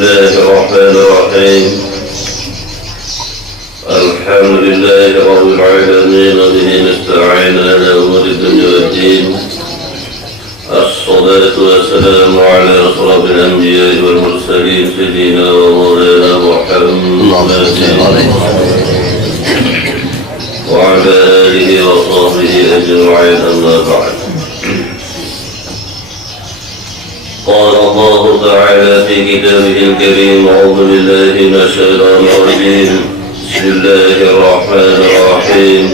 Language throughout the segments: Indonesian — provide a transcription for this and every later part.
الله الرحمن الرحيم الحمد لله رب العالمين وبه نستعين على أمور الدنيا والدين الصلاة والسلام على أشرف الأنبياء والمرسلين سيدنا ومولانا محمد وعلى آله وصحبه أجمعين أما بعد. قال الله تعالى في كتابه الكريم أعوذ بالله من الشيطان الرجيم بسم الله الرحمن الرحيم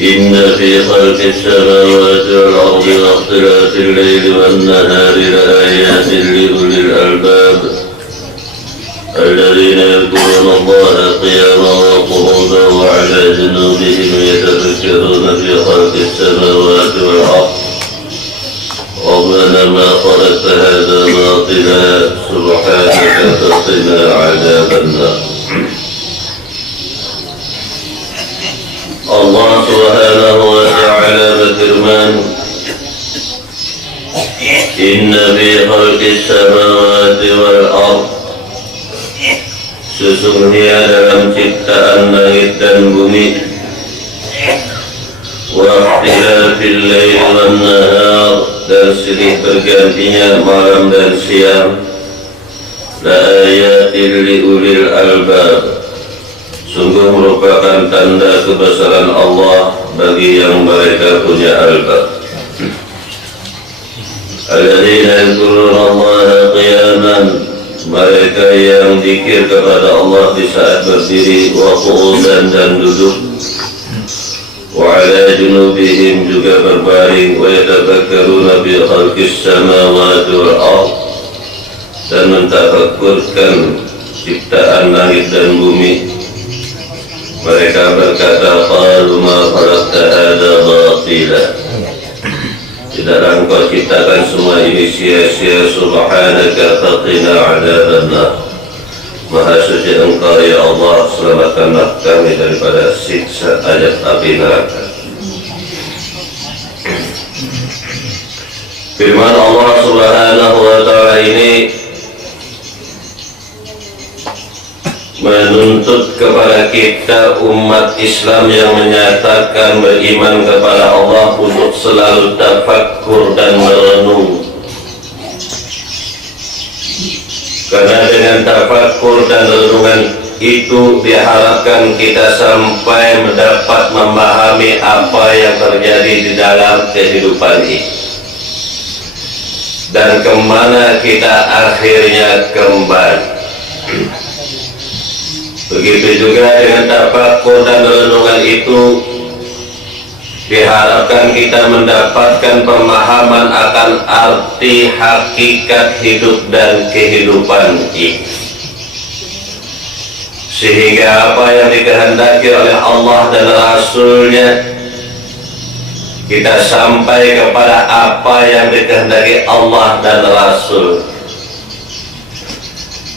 إن في خلق السماوات والأرض واختلاف الليل والنهار لآيات لأولي الألباب الذين يذكرون الله قياما وقعودا وعلى جنوبهم يتفكرون في خلق السماوات والأرض ربنا ما خلقت هذا باطلا سبحانك فقنا عذاب النار. Allah subhanahu wa ta'ala berfirman Inna fi khalqis samawati wal ardh, sesungguhnya dalam ciptaan langit dan bumi, wa ikhtilafil laili wan nahar, dan silih bergantinya malam dan siang, la ayatin li ulil albab, sungguh merupakan tanda kebesaran Allah bagi yang mereka punya albab. Alladzina yadhkuruna Allaha qiyaman, mereka yang zikir kepada Allah di saat berdiri, wa qu'udan, dan duduk, wa ala junubihim, juga berbaring, wa yatafakkaruna bi khalqis samawati wal ardh, dan mentafakkurkan ciptaan langit dan bumi. Mereka berkata, qalu ma khalaqta hadza batila, tidaklah engkau ciptakan semua ini sia-sia, subhanaka faqina adzabannar, maha suci engkau ya Allah, selamatkanlah kami daripada siksa azab api neraka. Firman Allah subhanahu wa ta'ala ini menuntut kepada kita umat Islam yang menyatakan beriman kepada Allah untuk selalu tafakkur dan merenung, karena dengan tafakkur dan renungan itu diharapkan kita sampai mendapat memahami apa yang terjadi di dalam kehidupan ini dan kemana kita akhirnya kembali. Begitu juga dengan tafakkur dan renungan itu diharapkan kita mendapatkan pemahaman akan arti hakikat hidup dan kehidupan ini, sehingga apa yang dikehendaki oleh Allah dan Rasul-Nya kita sampai kepada apa yang dikehendaki Allah dan Rasul.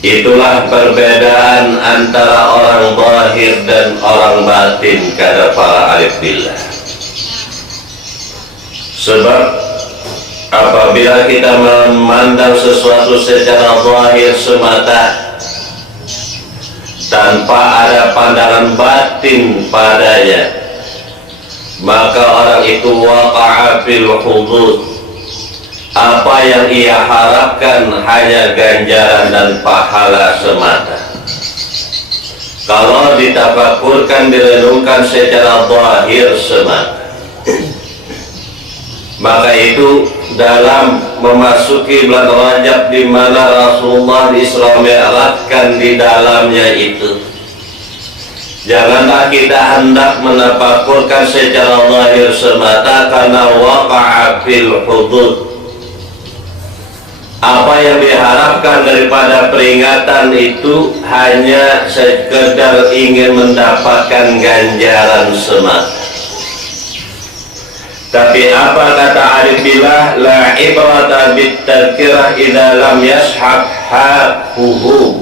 Itulah perbedaan antara orang zahir dan orang batin, kata para arif billah. Sebab apabila kita memandang sesuatu secara zahir semata tanpa ada pandangan batin padanya, maka orang itu waqa'a fil hudud. Apa yang ia harapkan hanya ganjaran dan pahala semata. Kalau ditafakkurkan, direnungkan secara zahir semata, maka itu dalam memasuki bulan Rajab di mana Rasulullah Isra Mi'rajkan di dalamnya itu, janganlah kita hendak menafakkurkan secara zahir semata, karena waqa'a fil hudud. Apa yang diharapkan daripada peringatan itu hanya sekedar ingin mendapatkan ganjaran semata. Tapi apa kata arif billah, la ibrata bit tadhkirah idza lam yashhab haquhu.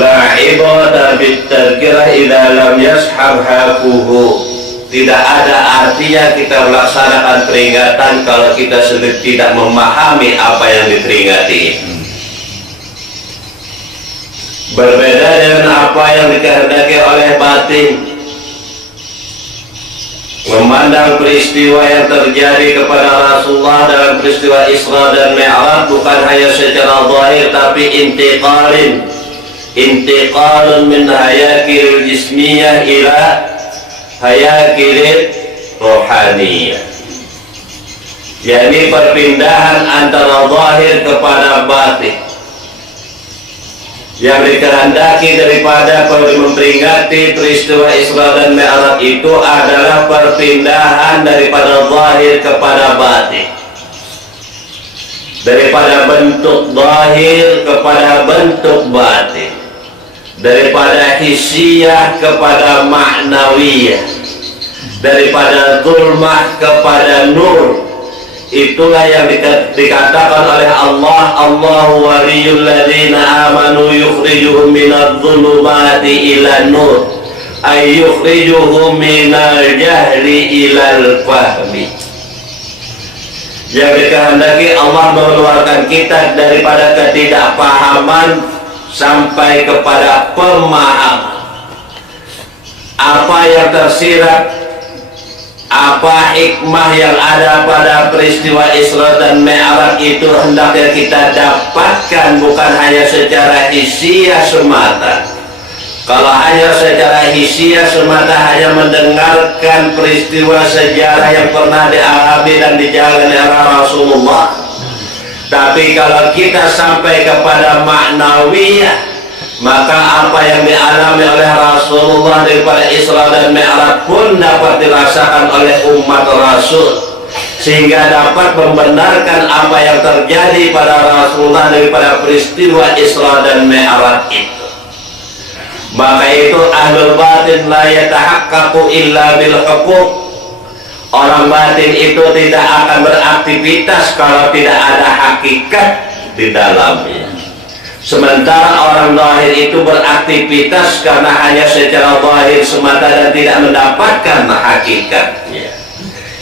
La ibrata bit tadhkirah idza lam yashhab haquhu. tidak ada artinya kita melaksanakan peringatan kalau kita sudah tidak memahami apa yang diperingati. Berbeda dengan apa yang dikehendaki oleh batin. Memandang peristiwa yang terjadi kepada Rasulullah dalam peristiwa Isra dan Mi'raj bukan hanya secara zahir, tapi intiqalun min hayakil jismiyah ila hayakil rohaniyah, yakni perpindahan antara zahir kepada batin. Yang dikehendaki daripada memperingati peristiwa Isra dan Mi'raj itu adalah perpindahan daripada zahir kepada batin, daripada bentuk zahir kepada bentuk batin, daripada hissiyah kepada ma'nawiyah, daripada zulmah kepada nur. Itulah yang dikatakan oleh Allah, Allahu waliyul ladzina amanu yukhrijuhum minadh dhulumati ilan nur, ay yukhrijuhum minal jahli ilal fahmi. Yang dikehendaki Allah mengeluarkan kita daripada ketidakpahaman sampai kepada pemahaman. Apa yang tersirat, apa hikmah yang ada pada peristiwa Isra dan Mi'raj itu hendaknya kita dapatkan bukan hanya secara hissiyah semata. Kalau hanya secara hissiyah semata, hanya mendengarkan peristiwa sejarah yang pernah dialami dan dijalani oleh Rasulullah. Tapi kalau kita sampai kepada maknawiyah, maka apa yang dialami oleh Rasulullah daripada Isra dan Mi'raj pun dapat dirasakan oleh umat Rasul, sehingga dapat membenarkan apa yang terjadi pada Rasulullah daripada peristiwa Isra dan Mi'raj itu. Maka itu ahlul batin la yatahaqqaqu illa bil huquq. Orang batin itu tidak akan beraktivitas kalau tidak ada hakikat di dalamnya. Sementara orang zahir itu beraktivitas karena hanya secara zahir semata dan tidak mendapatkan hakikatnya.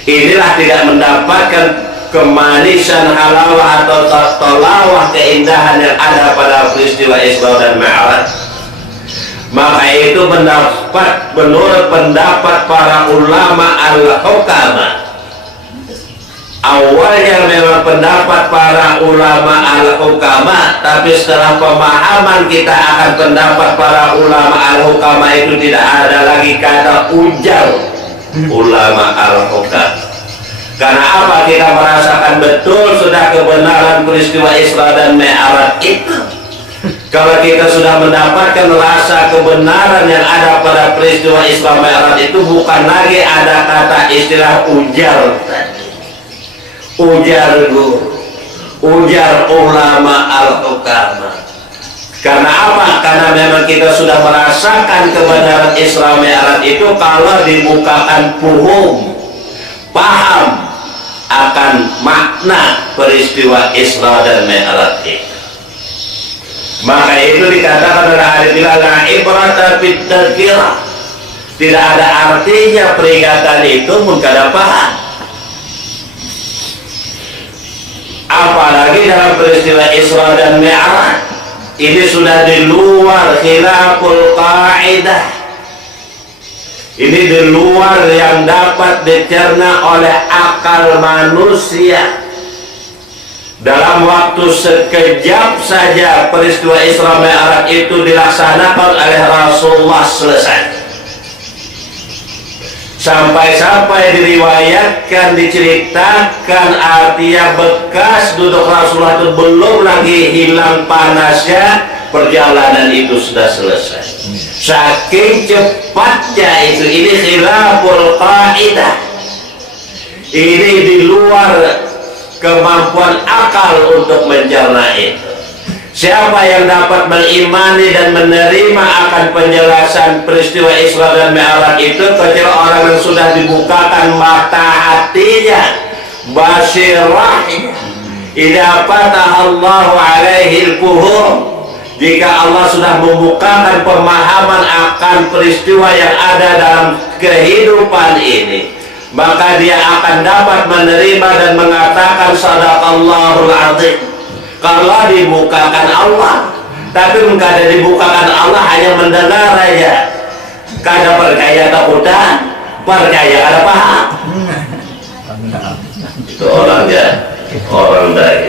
Inilah tidak mendapatkan kemanisan halawah atau tolawah keindahan yang ada pada peristiwa Isra dan Mi'raj. Maka itu menurut pendapat para ulama al-hukama. Awalnya memang pendapat para ulama al-hukama, tapi setelah pemahaman kita akan pendapat para ulama al-hukama itu tidak ada lagi kata ujar ulama al-hukama. Karena apa? Kita merasakan betul sudah kebenaran peristiwa Isra dan Mi'raj itu. Kalau kita sudah mendapatkan rasa kebenaran yang ada pada peristiwa Isra Mi'raj itu, bukan lagi ada kata istilah ujar tadi. Ujar guru, ujar ulama al-hukama. Karena apa? Karena memang kita sudah merasakan kebenaran Isra Mi'raj itu kalau dibukakan paham akan makna peristiwa Isra dan Mi'raj itu. Maka itu dikatakan oleh ahli bilang la ibrata bit tadhkirah. Tidak ada artinya peringatan itu mengkada paham. Apalagi dalam peristiwa Isra dan Mi'raj ini sudah di luar khilaful qaidah. Ini di luar yang dapat dicerna oleh akal manusia. Dalam waktu sekejap saja peristiwa Isra Mi'raj itu dilaksanakan oleh Rasulullah selesai. Sampai-sampai diriwayatkan, diceritakan artinya bekas duduk Rasulullah itu belum lagi hilang panasnya, perjalanan itu sudah selesai. Saking cepatnya itu, ini khilaful qaidah. Ini di luar kemampuan akal untuk mencerna itu. Siapa yang dapat mengimani dan menerima akan penjelasan peristiwa Isra dan Mi'raj itu, kecuali orang yang sudah dibukakan mata hatinya, basirahnya, idza fataha Allahu alaihi al-fuhum. Jika Allah sudah membukakan pemahaman akan peristiwa yang ada dalam kehidupan ini, maka dia akan dapat menerima dan mengatakan sadaqallahul azim. Kalau dibukakan Allah, tapi enggak ada dibukakan Allah, hanya mendengar aja. Kada percaya takutan, percaya ada paham. Itu orangnya orang baik.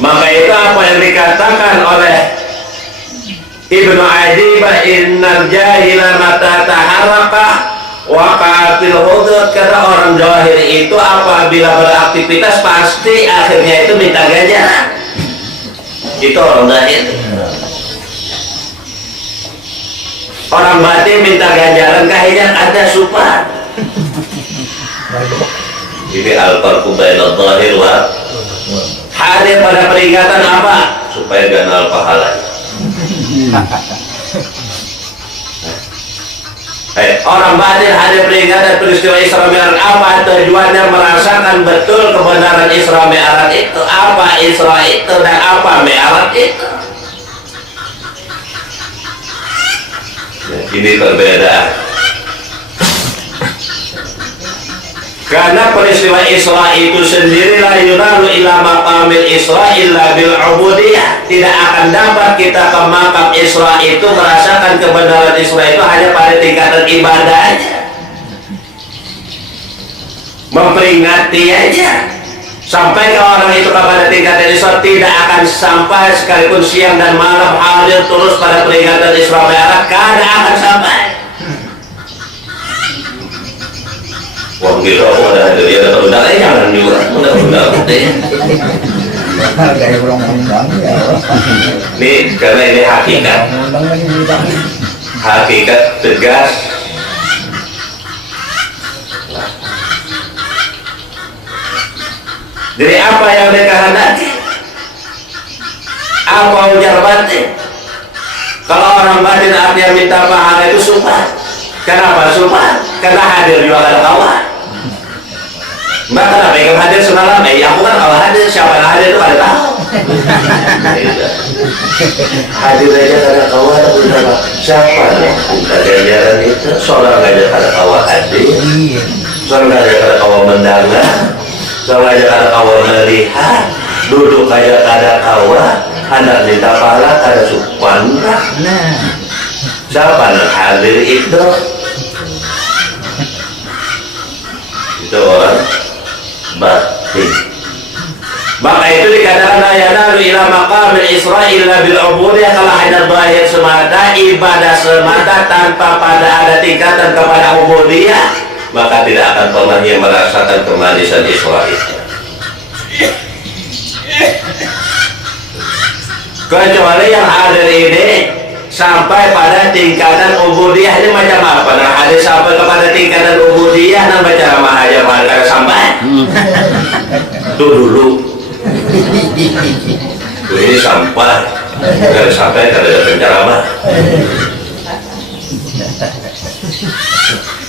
Maka itu apa yang dikatakan oleh Ibnu Adibah, innal jahila mata taharaka waqatil hudud. Karena orang jahil itu apabila beraktivitas pasti akhirnya itu minta ganjaran. Itu orang jahil. Orang batin minta ganjaran kayaknya ada supaya. Ini al-farqu bainadh dhahir wa hadir pada peringatan apa? Supaya ganal pahala. Orang batin hadir peringatan peristiwa Isra Mi'raj, apa tujuannya? Merasakan betul kebenaran Isra Mi'raj itu, apa Isra itu dan apa Mi'raj itu. Ini perbedaan. Karena peristiwa Isra itu sendiri la yunalu ila maqamil Isra illa bil ubudiyah. Tidak akan dapat kita ke makam Isra itu merasakan kebenaran Isra itu hanya pada tingkatan ibadah aja, memperingati aja. Sampai ke orang itu kepada tingkatan Isra tidak akan sampai, sekalipun siang dan malam hadir terus pada peringatan Isra Mi'raj, kada akan sampai. Wong kita kok ada dia ada undangan, jangan diurang, undang-undang deh. Kayak ulang undang ya. Nih karena ini hakikat tegas. Jadi apa yang dikehendaki? Apa ujar batin? Kalau orang batin artinya minta pahala itu sumpah. Kenapa sumpah? Karena hadir juga ada kawan. Mbak kenapa yang hadir semalam? Ya aku kan kalau hadir, siapa yang hadir itu ada tahu. Hadir aja ada kawan, udah siapa? Bukan jajaran itu, seorang aja ada kawan hadir, seorang aja ada kawan mendengar, seorang aja ada kawan melihat, duduk aja ada kawan, hendak minta pahala ada supan. Siapa yang hadir itu? Itu orang batin. Maka itu dikatakan la yanalu ila maqamil Isra illa bil ubudiyah. Kalau hanya zahir semata, ibadah semata tanpa pada ada tingkatan kepada ubudiyah, maka tidak akan pernah ia merasakan kemanisan Isra itu. Kecuali yang hadir ini sampai pada tingkatan ubudiyah. Ini macam apa? Nah, ada sampai kepada tingkatan ubudiyah, nah baca ramah aja maka sampai. Itu dulu. Ini sampai. Kalau sampai kada ada penceramah.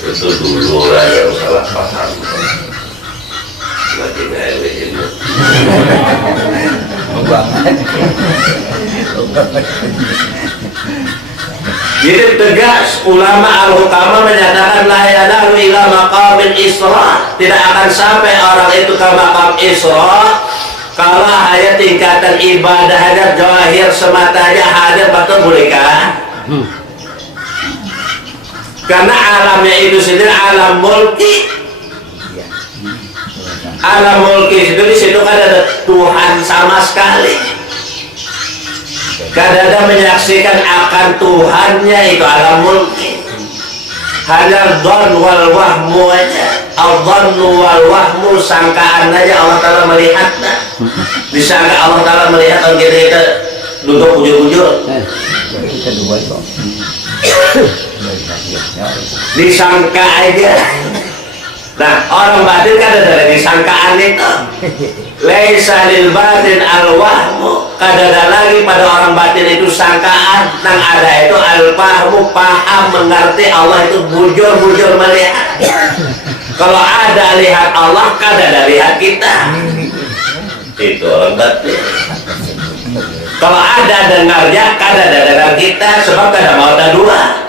Itu dulu lah yang salah paham. Lagi nggak ilmu. Jadi tegas ulama al-hukama menyatakan la yanalu ila maqamil Isra, tidak akan sampai orang itu ke maqam Isra kalau hanya tingkatan ibadah hanya zahir sematanya hadir, betul bolehkah? Karena alamnya itu sendiri alam mulki. Alam mulki itu di situ kan ada Tuhan sama sekali. Kadang-kadang menyaksikan akan Tuhannya itu alam mulki. Hanya dhon wal wahmu aja. Al-dhonnu wal wahmu, sangkaan aja Allah Ta'ala melihatnya. Disangka Allah Ta'ala melihat kalau kita duduk bujur-bujur. Disangka aja. Nah, orang batin kan ada dari disangkaan itu. Laisa lil batin al-wahmu, kadang lagi pada orang batin itu sangkaan, nang ada itu al-fahmu, paham, mengerti Allah itu bujur-bujur melihat. Kalau ada lihat Allah, kadang ada lihat kita. Itu orang batin. Kalau ada dengarnya, kada ada dengar kita, sebab kada mau ada dua.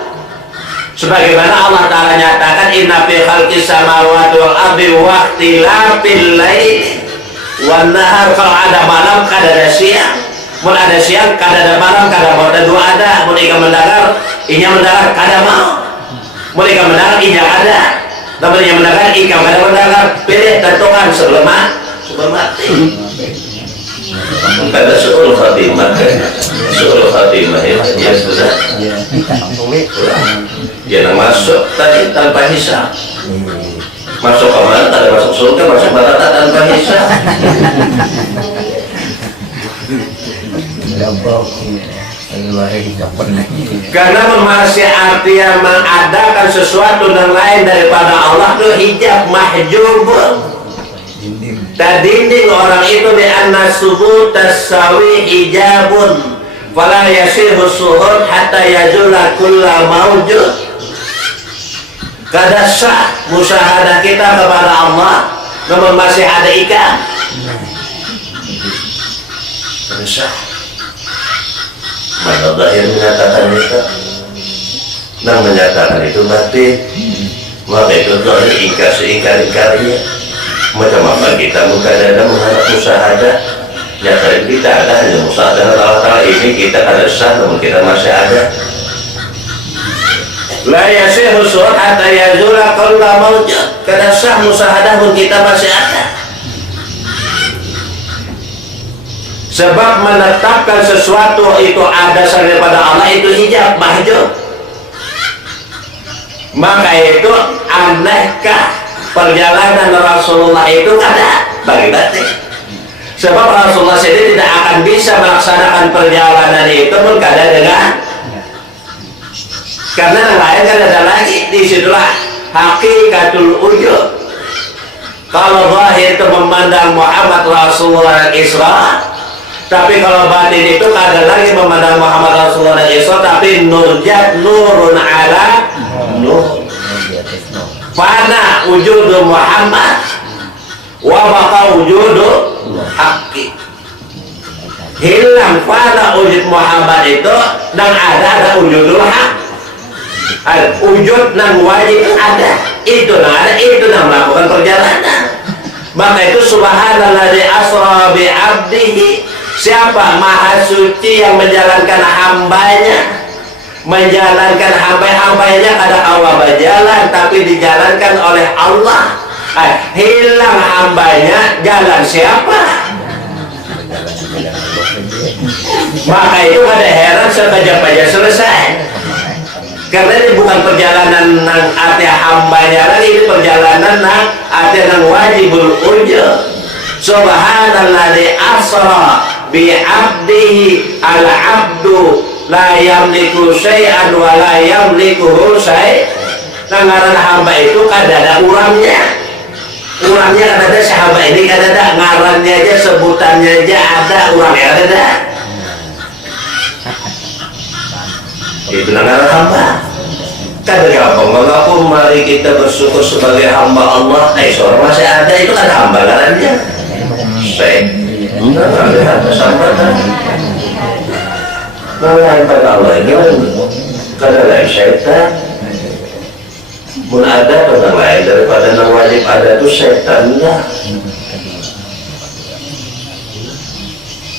Sebagaimana Allah Ta'ala nyatakan, inna fi khalqis samawati wal ardi wa ikhtilafil laili wan nahar. Kalau ada malam, kada ada siang. Mun ada siang, kada ada malam, kada mau ada dua ada. Mun ika mendengar, inya mendengar, kada mau. Mun ika mendengar, inya ada. Namun inya mendengar, ika kada mendengar. Pilih tentukan sebelum mati. Kada suul khatimah. Suul khatimah ya sudah. Jangan masuk tadi tanpa hisab. Masuk ke mana? Tadi masuk surga, masuk neraka tanpa hisab. Karena masih artinya mengadakan sesuatu yang lain daripada Allah itu hijab mahjub. Tadinding orang itu di anna subuh tasawi hijabun fala yasihu suhud hatta yajula kulla mawjud. Kada sah musyahadah kita kepada Allah namun masih ada ikan. Kada sah. Mana zahir menyatakan itu? Nang menyatakan itu batin. Maka itu zahir ingkar seingkar-ingkarnya. Macam apa kita mukadana mengharap musyahadah? Nyata kita ada hanya musyahadah Allah Ta'ala ini kita kada sah namun kita masih ada. La yasihu suhud hatta yazula kulla mawjud. Kada sah musyahadah pun kita masih ada. Sebab menetapkan sesuatu itu ada selain daripada Allah itu hijab mahjub. Maka itu anehkah perjalanan Rasulullah itu kada bagi batin. Sebab Rasulullah sendiri tidak akan bisa melaksanakan perjalanan itu pun kada dengan, karena yang lain kan ada lagi. Disitulah hakikatul wujud. Kalau zahir itu memandang Muhammad Rasulullah Isra, tapi kalau batin itu kada lagi memandang Muhammad Rasulullah Isra, tapi nurjat nurun ala nur. Fana wujudu Muhammad wa baqa wujudu haqqi. Hilang fana wujud Muhammad itu dan ada wujudul haq. Wujud dan wajib ada. Itu yang melakukan perjalanan. Maka itu subhanalladzi asra bi 'abdihi. Siapa maha suci yang menjalankan hambanya? Menjalankan hamba-hambanya kada Allah berjalan tapi dijalankan oleh Allah. Hilang hambanya, jalan siapa? Maka itu kada heran sekejap aja selesai. Karena ini bukan perjalanan nang arti hambanya lagi, ini perjalanan nang arti nang wajibul ujud. Subhanalladzi asra bi 'abdihi al-'abdu la yamliku syai'an wa la yamlikuhu syai'. Ngaran hamba itu kada ada urangnya. Urangnya kada ada, hamba ini kada ada, ngarannya aja, sebutannya aja ada, urangnya kada ada. Itu ngaran hamba. Kada gampang mengaku mari kita bersyukur sebagai hamba Allah. Seorang masih ada itu kan hamba ngarannya. Ada sambatan. Lain pada Allah ini kada lain syaitan. Mun ada orang lain daripada yang wajib ada itu syaitan lah.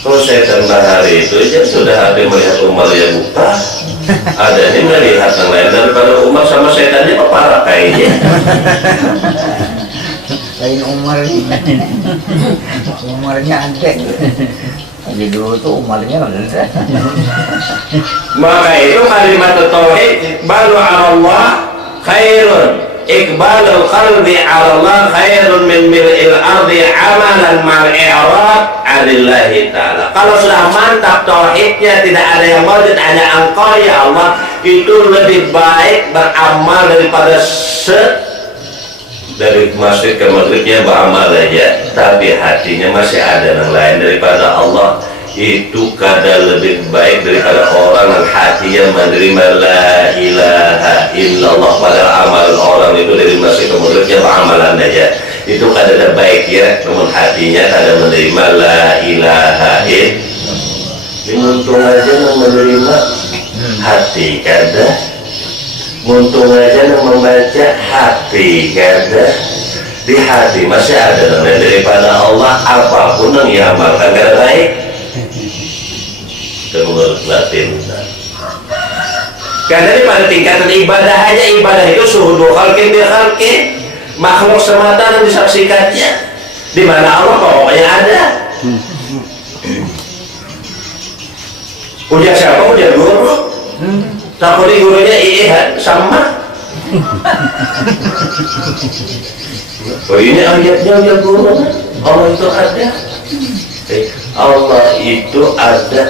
Kalau syaitan bahari itu aja sudah ada melihat Umar yang buta. Ada ini melihat yang lain daripada Umar sama syaitannya parah kayaknya. Lain Umarnya ada. Jadi dulu tuh umarnya ada. Maka itu kalimat tauhid baru Allah khairun, iqbalul qalbi ala Allah khairun min mil'il ardi amalan mal i'rad anillahi ta'ala. Kalau sudah mantap tauhidnya, tidak ada yang wajib, hanya Engkau ya Allah, itu lebih baik beramal daripada dari masjid ke maghribnya beramal aja, tapi hatinya masih ada yang lain daripada Allah. Itu kada lebih baik daripada orang yang hatinya menerima la ilaha illallah, padahal amal orang itu dari masjid ke maghribnya beramalan aja. Itu kada ada baik ya, namun hatinya kada menerima la ilaha illallah. muntung aja yang menerima hati kada, muntung aja yang membaca hati kada. Di hati masih ada namanya daripada Allah, apapun yang diamalkan kada baik. Menurut Latin. Karena pada tingkatan ibadah aja, ibadah itu suhudu khalqin bil khalqin, makhluk semata yang disaksikannya, di mana Allah pokoknya ada. Udah siapa? Udah guru. Takut gurunya iya sama. Oh ini ayatnya udah guru. Allah itu ada. Allah itu ada.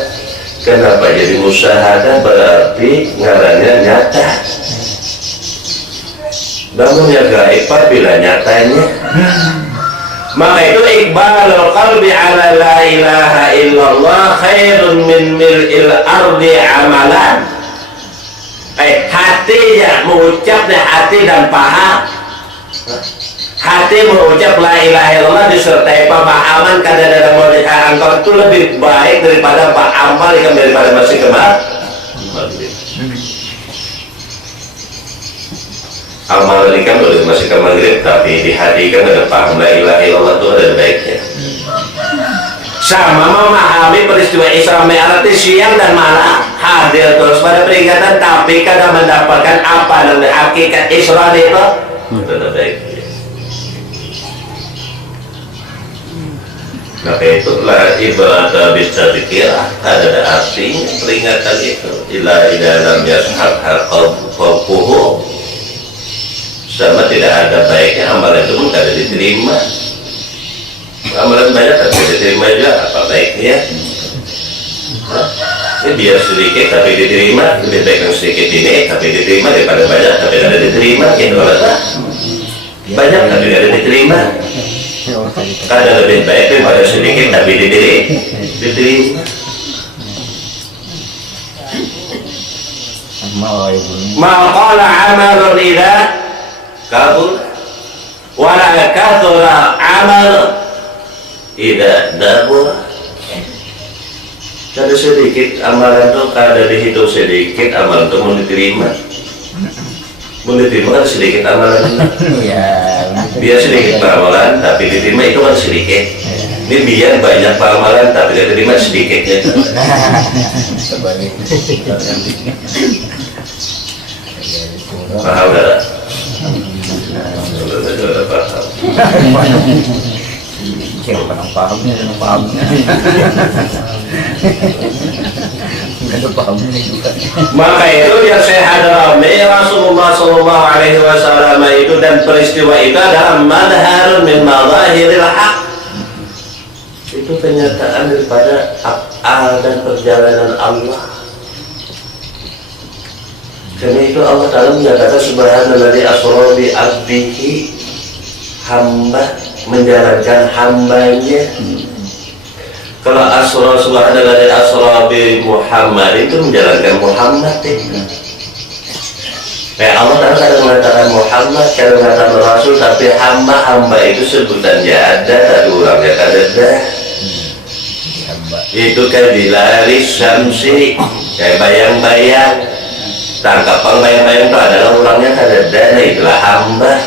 Kenapa jadi musyahadah? Berarti ngarannya nyata. Namun ya gaib bila nyatanya. Maka itu iqbalul qalbi ala la ilaha illallah khairun min mil'il ardi amalan. Hatinya mengucap hati dan paham. Hati mengucap la ilaha illallah disertai pemahaman kadang dalam melihat engkau itu lebih baik daripada pak amal yang daripada masih kemar. Amal ini kan boleh masih ke maghrib, tapi di hati kan ada paham la ilaha illallah itu ada baiknya. Sama memahami peristiwa Isra Mi'raj siang dan malam, hadir terus pada peringatan, tapi kadang mendapatkan apa dan hakikat Isra itu ada baiknya. Maka itulah ibadah bisa dikira ada artinya peringatan itu. Ila lam yashhad qalbuhu, sama tidak ada baiknya amalan itu pun tidak diterima. Amalan banyak tapi diterima juga, apa baiknya? Ini biar sedikit tapi diterima, lebih baik yang sedikit ini tapi diterima daripada banyak tapi tidak diterima. Gitu lah. Banyak tapi tidak diterima. Ada lebih baik daripada sedikit tapi diterima. Maqala amalun ila kabul wala kathura amal ila dabur. Ada sedikit amalan itu kada dihitung sedikit amalan itu mau diterima. Mau diterima kan sedikit amalan. Biar sedikit amalan tapi diterima itu kan sedikit. Ini biar banyak amalan tapi diterima sedikitnya. Paham tak? Sudah paham. Siapa yang pahamnya, yang pahamnya. Ada pahamnya juga. Maka itu yang saya hadirami Rasulullah SAW itu, dan peristiwa itu adalah madharun min madahiril haq. Itu kenyataan daripada af'al dan perjalanan Allah. Karena itu Allah Ta'ala menyatakan subhanalladzi asra bi 'abdihi, hamba menjalankan hambanya. Kalau asra subhanalladzi asra bi Muhammad itu menjalankan Muhammad. Allah Ta'ala kadang mengatakan Muhammad, kadang mengatakan Rasul, tapi hamba itu sebutannya ada tapi orangnya ada. Itu kayak dilari samsi, kayak bayang-bayang. Tangkapan bayang-bayang itu adalah orangnya ada, itulah hamba.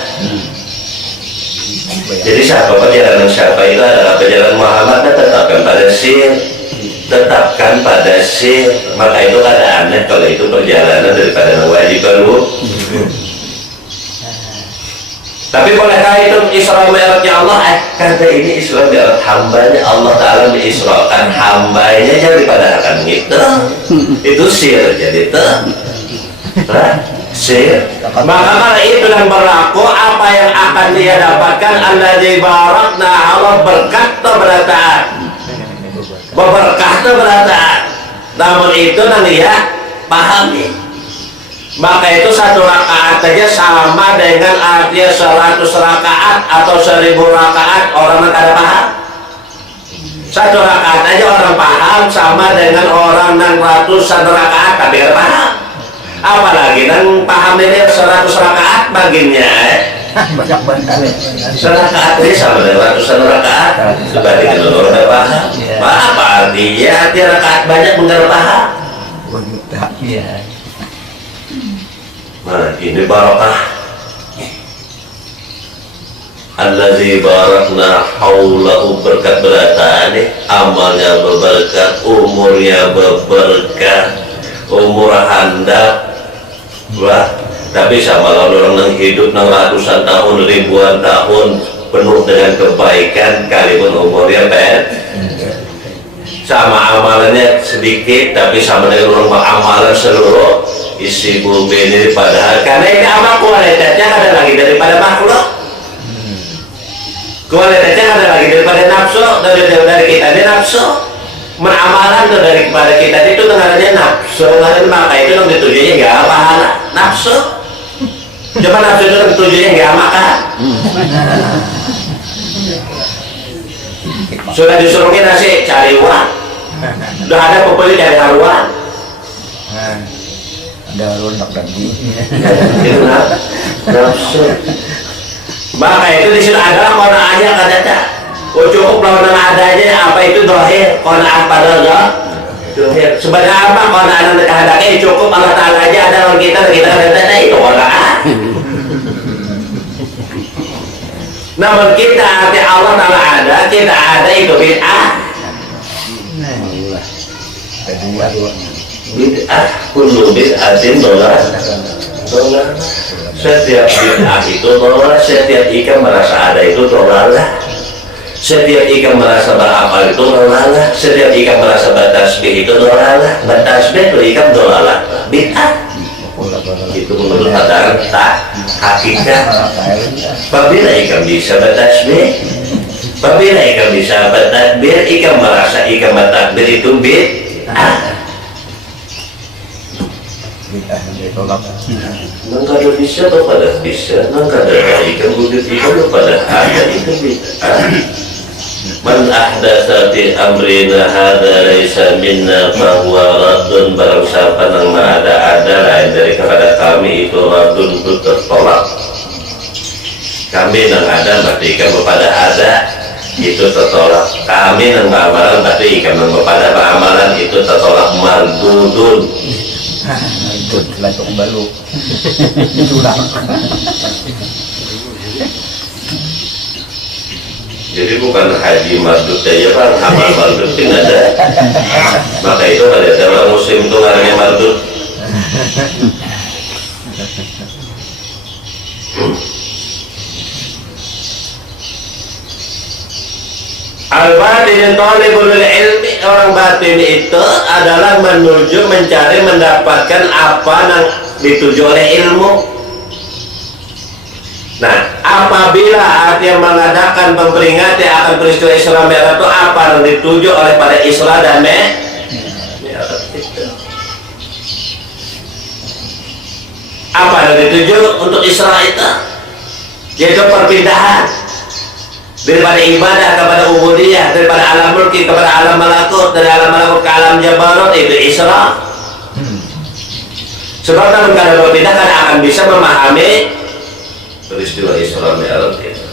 Jadi siapa perjalanan siapa itu adalah perjalanan Muhammad, tetapkan pada sir, tetapkan pada sir. Maka itu kada aneh kalau itu perjalanan daripada wajib baru. Tapi bolehkah itu Isra Mi'rajnya Allah? Kata ini Isra Mi'raj hambanya, Allah Ta'ala mengisrakan hambanya daripada akan ngitung. Itu sir jadi sir. Maka kalau itu yang berlaku, apa yang akan dia dapatkan? Alladzi barakna, Allah berkat berataan, berkah berataan. Namun itu nanti ya pahami. Maka itu satu rakaat aja sama dengan artinya 100 rakaat atau 1000 rakaat. Orang yang kada paham. Satu rakaat aja orang paham sama dengan orang yang ratusan rakaat tapi kada paham. apalagi nang paham ini 100 rakaat baginya Banyak banget. serakaat ini sama dengan ratusan rakaat dibandingkan orang yang paham. Apa artinya arti rakaat banyak mengenai paham? Wanita. Iya. Nah ini barakah Allazi barakna haulahu, berkat berata nih, amalnya berberkat, umurnya berberkat, umur handap wah. Tapi sama orang yang hidup nang ratusan tahun, ribuan tahun penuh dengan kebaikan, kalipun umurnya pendek, sama amalannya sedikit, tapi sama dengan orang amalan seluruh isi bumi ini. Padahal karena ini amal kualitasnya ada lagi daripada makhluk, kualitasnya ada lagi daripada nafsu, dari kita ini nafsu, menamalan daripada kita itu dengannya nafsu, maka itu yang ditujunya nggak pahala nafsu. Coba nafsu itu kan tujuannya nggak makan. Sudah disuruhnya nasi cari uang, udah ada pembeli cari haluan. Ada rundak lagi. Itu nafsu. Maka itu di sini adalah kona aja katanya. Oh cukup lawan ada aja, apa itu dohir, kona apa dohir. Sebenarnya apa kona ada kehendaknya cukup Allah Taala aja ada lawan kita kata itu kona. Namun kita arti Allah Taala ada, kita ada itu bid'ah. Bid'ah, kullu bid'atin dolar. Setiap bid'ah itu dolar, setiap ikan merasa ada itu dolar. Setiap ikan merasa beramal itu dolar. Setiap ikan merasa bertasbih itu dolar. Bertasbih itu ikan dolar. Bid'ah. Itu menurut adaran tak hakikat. Apabila ikan bisa bertasbih, apabila ikan bisa bertakbir, ikan merasa ikan bertakbir itu bid'ah. Nang kada bisa atau pada bisa, nang kada ikan wujud ikan pada ada itu bid'ah. Man ahdatsa fi amrina hadza laisa minna fa huwa raddun, barang siapa nang ada lain dari kepada kami itu raddun, itu tertolak. Kami nang ada berarti ikan kepada ada itu tertolak. Kami nang amalan berarti ikan nang kepada amalan itu tertolak, mardudun. Itu lancung balu. Curang. Jadi bukan haji mardut aja kan, amal mardut pun ada. Maka itu pada orang muslim itu namanya mardut. Al-batin talibul ilmi, orang batin itu adalah menuju, mencari, mendapatkan apa yang dituju oleh ilmu. Nah, apabila artinya mengadakan memperingati akan peristiwa Isra Mi'raj itu apa yang dituju oleh pada Isra dan Mi'raj itu? Apa yang dituju untuk Isra itu? Yaitu perpindahan daripada ibadah kepada ubudiyah, daripada alam mulki kepada alam malakut, dari alam malakut ke alam jabarut, itu Isra. Sebab kalau kada berpindah kada akan bisa memahami peristiwa Isra Mi'raj itu.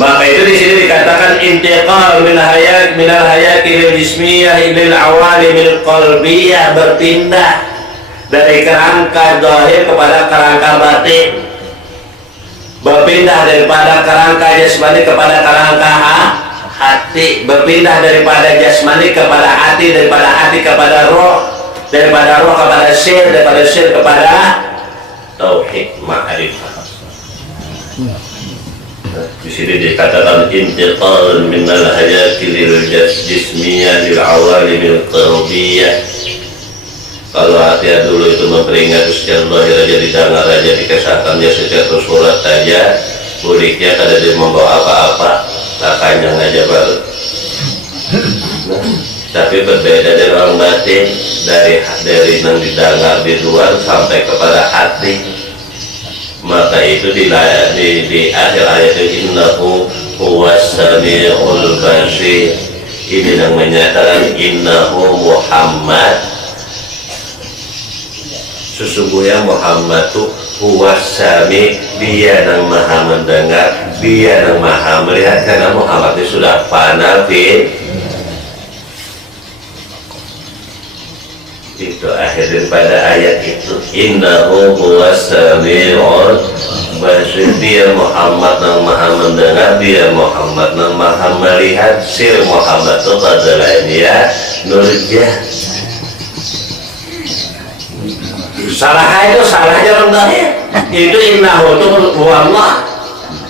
Maka itu di sini dikatakan intiqal min al hayat ilal jismiyah ilal awali min qalbiyah, berpindah dari kerangka zahir kepada kerangka batin, berpindah daripada kerangka jasmani kepada kerangka hati, berpindah daripada jasmani kepada hati, daripada hati kepada roh, daripada roh kepada sir, daripada sir kepada tauhid ma'rifah. Di sini dikatakan intiqal min al-hayati lil jismiyah lil awali min qalbiyah. Kalau hati dulu itu memperingat secara lahir aja, didengar aja, dikesahkannya secara surat aja, buliknya kada dia membawa apa-apa, takanya aja baru. Nah, tapi berbeda dari orang batin, dari yang didengar di luar sampai kepada hati. Maka itu di akhir ayat itu innahu huwas samiul basir. Ini yang menyatakan innahu Muhammad sesungguhnya Muhammad itu huwasami, dia yang maha mendengar, dia yang maha melihat, karena Muhammad itu sudah fana itu akhir daripada ayat itu, innahu huwasami'ul basir, dia Muhammad yang maha mendengar, dia Muhammad yang maha melihat. Sir Muhammad itu adalah ya nurjah. Salah itu salahnya rendahnya itu innahu itu Allah,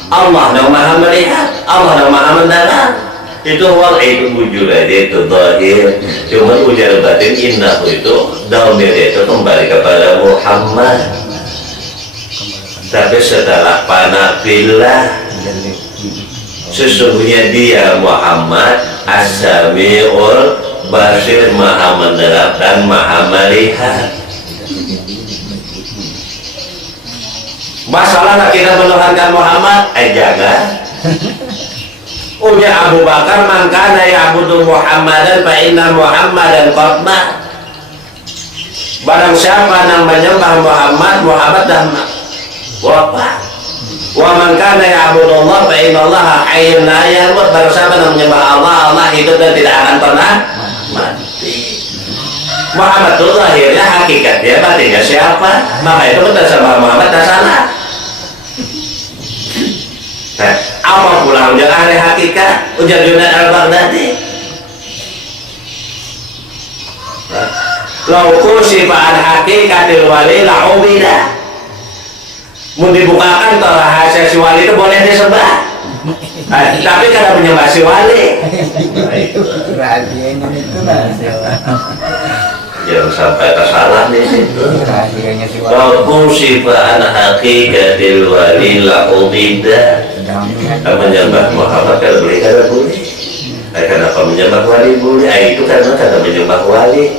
Allah yang maha melihat, Allah yang maha mendengar. Itu wal itu bujur aja, itu zahir. Cuma ujar batin innahu itu damir itu kembali kepada Muhammad. Tapi setelah panafillah, sesungguhnya dia Muhammad as-sami'ul basir, maha mendengar dan maha melihat. Masalah kita menuhankan Muhammad, jangan. Ujar Abu Bakar, mangkana ya'budu Muhammadan fa inna Muhammadan qad mat. Barang siapa yang menyembah Muhammad, Muhammad dah wafat. Wa man kana ya'budu Allah fa inna Allah hayyun la yamut. Barang siapa yang menyembah Allah, Allah hidup dan tidak akan pernah mati. Muhammad itu lahirnya, hakikatnya, batinnya siapa? Maka itu betul sama Muhammad tak salah. Apa pula ujar ahli hakikat, ujar Junaid al-Baghdadi, lauku sifat hakikatil wali la'ubida. Mau dibukakan kalau rahasia si wali itu boleh disembah, tapi kalau menyembah si wali rahasianya itu rahasia. Jangan sampai kesalahan di situ. Rahasianya si wali. Lauku sifat hakikatil wali la'ubida. Menyembah Muhammad kalau boleh, kalau boleh. Kenapa menyembah wali boleh? Itu karena menyembah wali,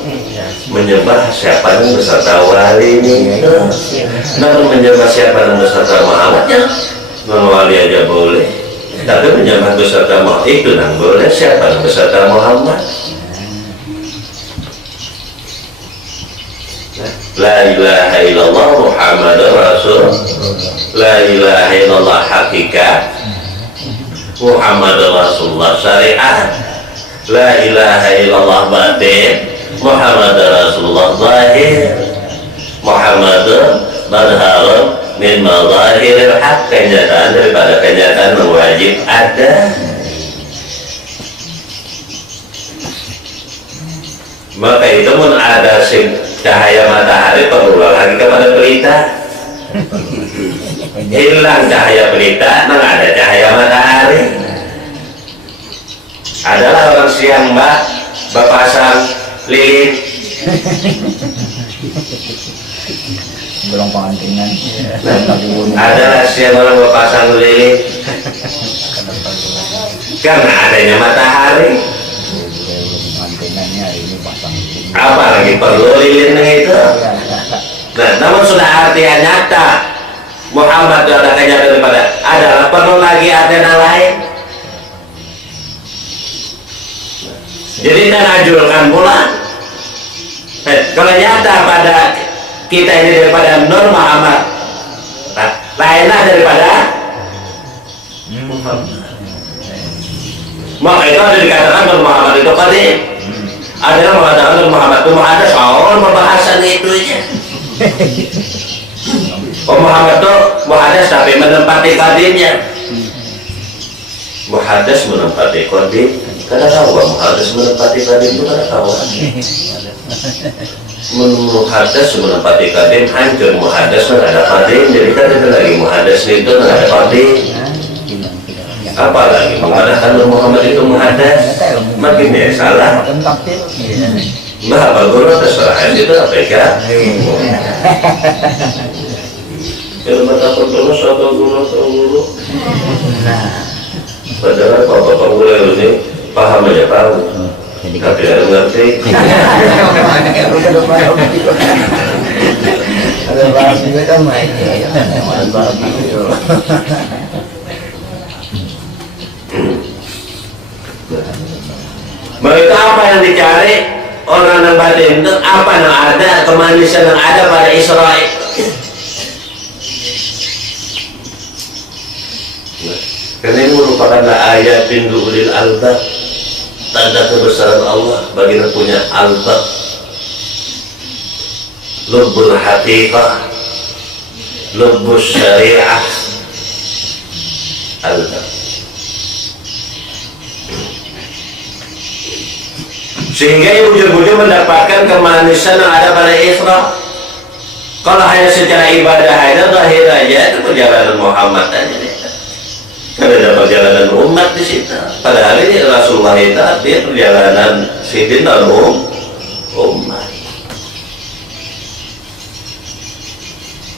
menyembah siapa yang beserta wali ini. Namun menyembah siapa yang beserta Muhammad, non wali aja boleh. Tapi menyembah beserta Muhammad itu yang boleh, siapa yang beserta Muhammad. La ilaha illallah Muhammadur Rasul. La ilaha illallah hakikat, Muhammadur Rasulullah syariat. La ilaha illallah batin, Muhammadur Rasulullah zahir. Muhammadur madharun min mazahiril haq, kenyataan daripada kenyataan yang wajib ada. Maka itu pun ada cahaya matahari perlu lagi kepada pelita. Hilang cahaya pelita, nggak ada cahaya matahari. Adalah orang siang mbak berpasang lilin, belum pengantinan. adalah siang orang berpasang lilin karena adanya matahari. Apalagi perlu lilin itu. Nah, namun sudah artinya nyata Muhammad itu ada kenyataan daripada adalah perlu lagi artinya lain. Jadi kita ngajulkan pula. Kalau nyata pada kita ini daripada Nur Muhammad, lainlah daripada Muhammad. Maka itu ada dikatakan Nur Muhammad itu qadim. Ada yang mengatakan Nur Muhammad itu ada soal pembahasan itu aja. Muhammad itu muhadas tapi menempati qadimnya. Muhadas menempati qadim. Kada tahu muhadas menempati qadim itu kada tahu. Muhadas menempati qadim hancur, muhadas kan ada qadim, jadi kan ada lagi muhadas itu kan ada qadim. Apalagi mengadakan Muhammad itu muhadas, makin ya salah. Mbak apa guru terserah itu apa ya? Kalau mata pertolongan atau guru. Padahal bapak guru ini paham aja tahu, tapi tidak mengerti. Ada bahas juga kan main. Ada bahas juga. Mereka apa yang dicari? orang yang batin itu apa yang ada, kemanisan yang ada pada Israel. Karena ini merupakan ayat pindu ulil albab, tanda kebesaran Allah bagi yang punya albab, lubbul haqiqah, lubbul syariah, albab. Sehingga bujur-bujur mendapatkan kemanisan yang ada pada Isra. Kalau hanya secara ibadah aja, zahir aja, itu perjalanan Muhammad aja. Karena ada perjalanan umat di situ. Padahal ini Rasulullah itu artinya perjalanan sidin umat.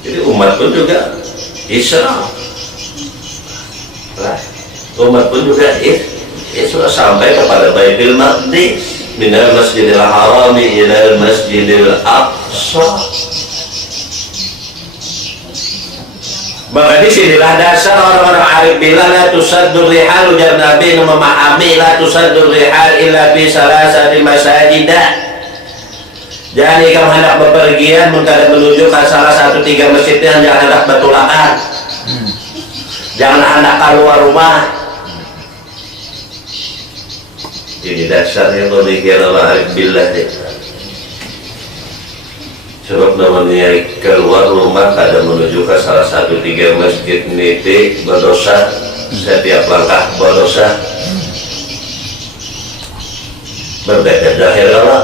Jadi umat pun juga Isra. Umat pun juga Isra sampai kepada Baitul Maqdis. Minal Masjidil Harami ilal Masjidil Aqsa. Maka disinilah dasar orang-orang arif bilang la tusaddur rihal, ujar Nabi memahami la tusaddur rihal illa fi salasati masajidah. Jangan kamu hendak bepergian menuju ke salah satu 3 masjid yang jangan hendak betulakan. Jangan hendak keluar rumah. Ini dasarnya pemikiran orang arif billah. Sebab namanya keluar rumah ada menuju ke salah satu 3 masjid niti berdosa, setiap langkah berdosa. Berbeda zahir Allah.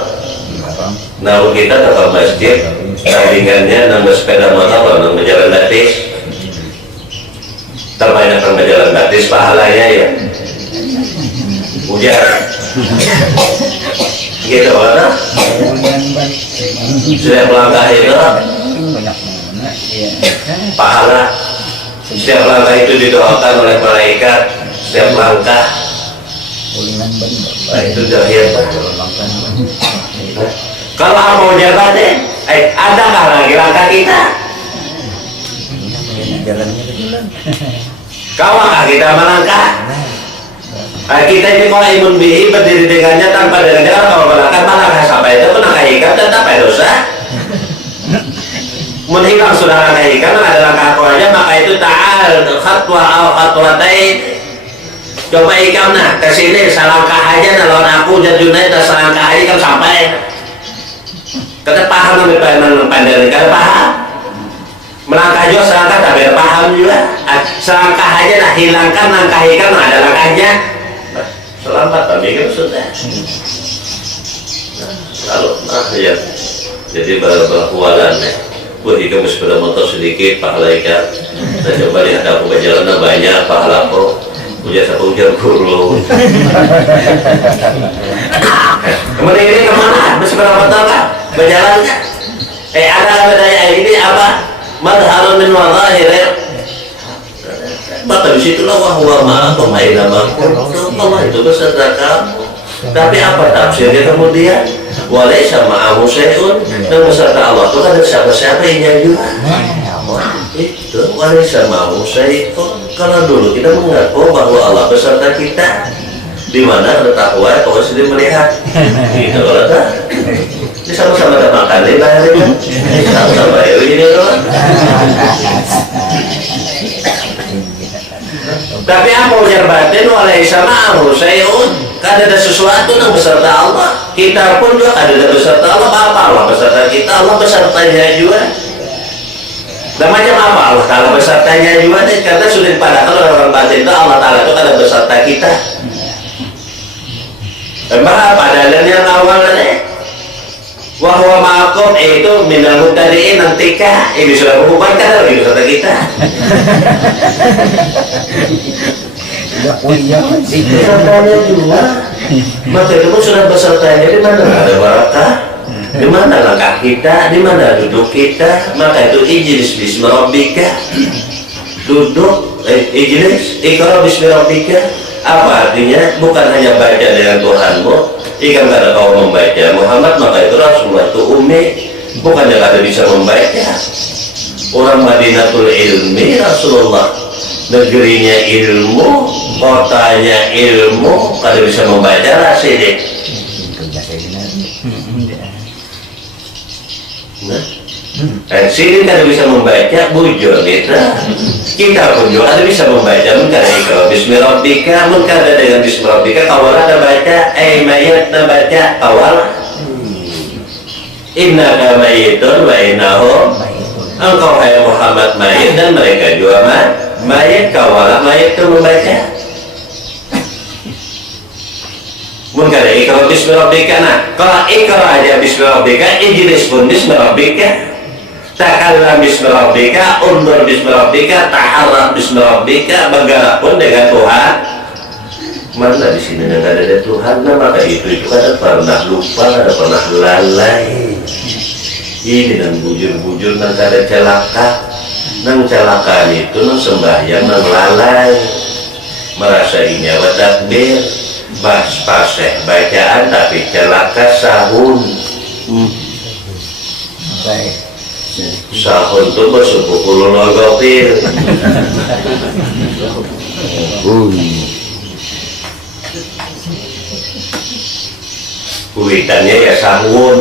Nah kita ke masjid, tandingannya nambah sepeda motor, nambah jalan batis. Terbanyak nambah jalan batis pahalanya ya. Hujan. Gitu kan? Setiap langkah itu pahala. Setiap langkah itu didoakan oleh malaikat. Setiap langkah itu zahir. Kalau mau jabatin, adakah lagi langkah kita? Kawakah kita melangkah? Kita ini kalau imun bihi berdiri dengannya tanpa dengannya, kalau melangkah melangkah sampai itu melangkah ikan tetap dosa. Menghilang sudah langkah ikan, ada langkah aku aja, maka itu ta'al khatwa al khatwatain. Coba ikan nah kesini selangkah aja, nah lawan aku dan Junaid selangkah aja kan sampai. Kita paham namanya pandang, kita paham. Melangkah juga selangkah tapi paham juga. Selangkah aja nah hilangkan langkah ikan, nah ada langkahnya. Selamat kami kan sudah. Lalu ya. Jadi berkualan ya. Buat ikan sepeda motor sedikit pahala ikan. Dan coba lihat aku berjalan banyak pahala pro. Punya satu ujar guru. Kemudian ini kemana? Bersepeda motor kan? Berjalan kan? Ada ini apa? Madharun min wadahir. Maka disitulah wahwa ma'akum aina ma'akum. Allah itu beserta kamu. Tapi apa tafsirnya kemudian? Walaysa ma'ahu syai'un. Dan beserta Allah itu ada siapa-siapa yang juga. Itu walaysa ma'ahu syai'un. Kalau dulu kita mengaku bahwa Allah beserta kita, di mana ada takwa kalau sedih melihat. Gitu kalau tak. Ini sama-sama ada makan nih bahaya kan? Sama-sama ya ini doang. Tapi apa ujar batin walaysa ma'ahu syai'un. Kan ada sesuatu yang beserta Allah. Kita pun juga ada beserta Allah. Apa Allah beserta kita, Allah besertanya juga. Dan macam apa Allah Ta'ala besertanya juga nih? Karena sudah dipadakan oleh orang batin itu Allah Ta'ala itu ada beserta kita. Memang apa dalil yang awalnya? Wahwa ma'akum itu minal mutadi'in nantika. Ini sudah mengubarkan lagi beserta kita. Besertanya juga. Maka itu pun sudah besertanya. Di mana ada barakah, di mana langkah kita, di mana duduk kita. Maka itu ijlis bismi rabbika. Duduk ijlis ikra bismi rabbika. Apa artinya? Bukan hanya baca dengan Tuhanmu. Jika kada kau membaca Muhammad, maka itu Rasulullah itu ummi. Bukannya kada bisa membaca. Orang Madinatul Ilmi Rasulullah, negerinya ilmu, kotanya ilmu, kada bisa membaca lah sidik. sudah kayak gini. Nah, sini kan bisa membaca bujur kita pun juga ada bisa membaca mungkin ikra bismillahirrahmanirrahim mungkin ada dengan bismillahirrahmanirrahim kawal ada baca mayat na baca kawal innaka mayitun wa innahum engkau hai Muhammad mayit dan mereka juga mayit kawal mayit itu membaca mungkin ada ikra bismillahirrahmanirrahim. Nah kalau ikra aja bismillahirrahmanirrahim ijlis pun bismillahirrahmanirrahim takallam bismillahirrahmanirrahim undur bismillahirrahmanirrahim taharrak bismillahirrahmanirrahim bergerak pun dengan Tuhan. Mana di sini nggak ada Tuhan, nah maka itu kan pernah lupa, ada pernah lalai. Ini dan bujur-bujur nang ada celaka, nang celakaan itu nang sembahyang nang lalai, merasa inyawa takbir, paseh bacaan tapi celaka sahun. Baik. Sahun itu bersepuluh logopir. Kuitannya ya sahun.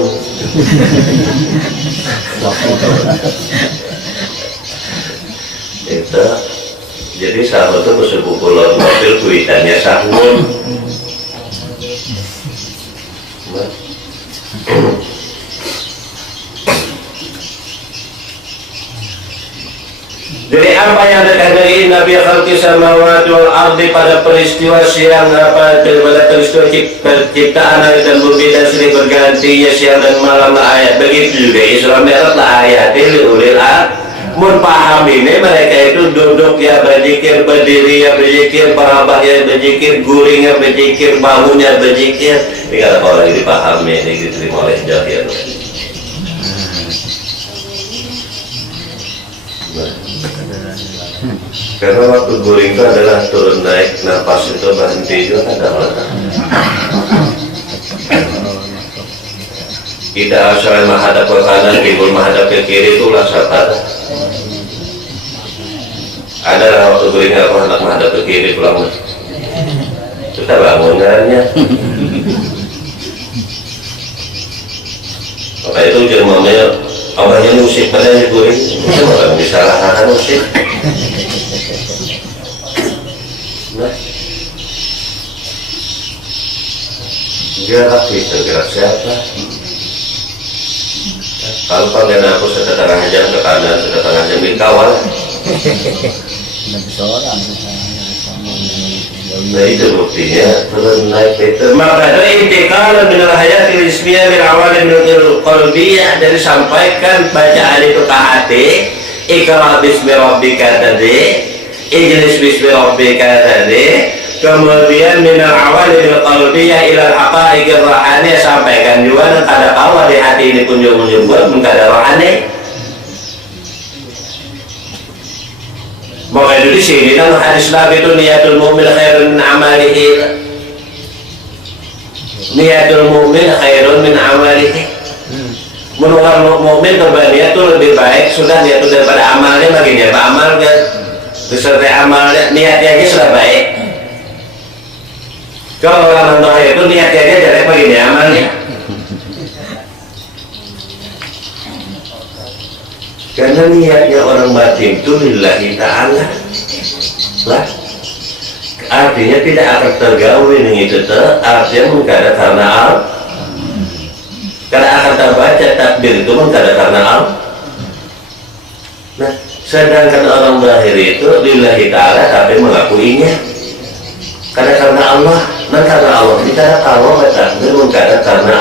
Itu jadi sahun itu bersepuluh logopir kuitannya sahun. Jadi apa yang dikatakan Nabi khalqi samawati wal ardi pada peristiwa siang apa pada peristiwa penciptaan langit dan bumi dan silih bergantinya siang dan malam ayat begitu juga Isra Mi'raj lah ayat ulil mun paham ini mereka itu duduk ya berzikir berdiri ya berzikir parabah ya berzikir guring ya berzikir bangunnya berzikir ini kata orang ini pahami ini diterima oleh jahil. Karena waktu guring itu adalah turun naik nafas itu berhenti juga adalah kita asal menghadap ke kanan timbul menghadap ke kiri itulah sabada ada waktu guring apa hendak menghadap ke kiri pulang kita bangunannya maka itu jermannya abahnya musik pada guring itu orang bisa lahan musik. Gerak itu, gerak siapa? Kalau panggil aku setengah jam ke kanan, setengah jam di kawal. Nah itu buktinya turun naik itu. Maka itu intikal minal hayatil ismiyah bil awal minal qalbiyah dari sampaikan bacaan itu ke hati. Iqra bismi rabbika tadi, ijlis bismi rabbika tadi. Kemudian minal awalil qalbiyah ilal haqa'iqir rohani sampaikan juga kada kawal di hati ini pun jumlah mengkada rohani. Maka itu di sini kan hadis Nabi itu niatul mu'min khairun min amalihi. Niatul mu'min khairun min amalihi. Menurut mu'min berniat itu lebih baik sudah niat daripada amalnya baginya amal kan. Beserta amalnya niatnya aja sudah baik. Kalau orang doa itu niatnya aja jelek begini amalnya. Karena niatnya orang batin itu lillahi ta'ala lah. Artinya tidak akan tergaul ini itu artinya mengkada karena karena akan terbaca takbir itu mengkada karena nah sedangkan orang zahir itu lillahi ta'ala tapi mengakuinya karena Allah. Nah karena Allah ini karena kalau takbir mengkada karena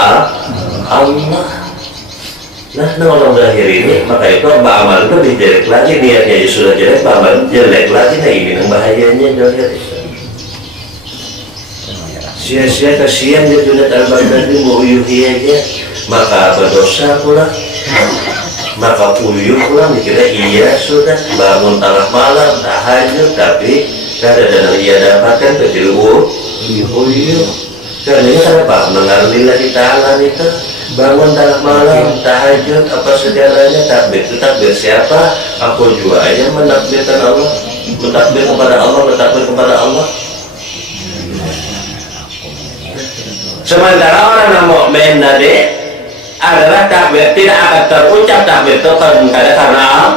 Allah. Nah orang zahir ini maka itu amal itu lebih jelek lagi niatnya aja sudah jelek amal jelek lagi. Nah ini yang bahayanya zahir. Sia-sia kasihan dia sudah al-Baghdadi mau uyuhi aja maka berdosa pula maka uyuh pula mikirnya iya sudah bangun tengah malam tahajud tapi kada ada yang ia dapatkan kecil uyuh karena kenapa mendengar lillahi ta'ala itu bangun tengah malam tahajud apa segalanya takbir itu takbir siapa aku juga aja mentakbirkan Allah mentakbir kepada Allah mentakbir kepada Allah Sementara orang yang mukmin tadi adalah takbir tidak akan terucap takbir itu karena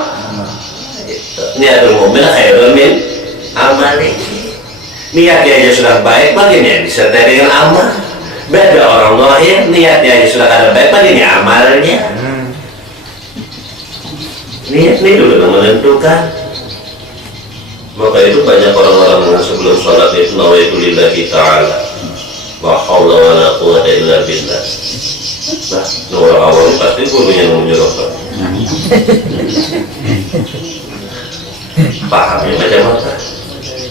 niatul mukmin khairun min amali. Niatnya aja sudah baik, baginya disertai dengan amal. Beda orang zahir, niatnya aja sudah kada baik, baginya amalnya. Niat ini dulu yang menentukan. Maka itu banyak orang-orang yang sebelum sholat itu nawaitu lillahi ta'ala wa hawla wa la quwwata illa billah. Nah, orang awal ini pasti gurunya yang menyuruhkan. Pahamnya macam apa?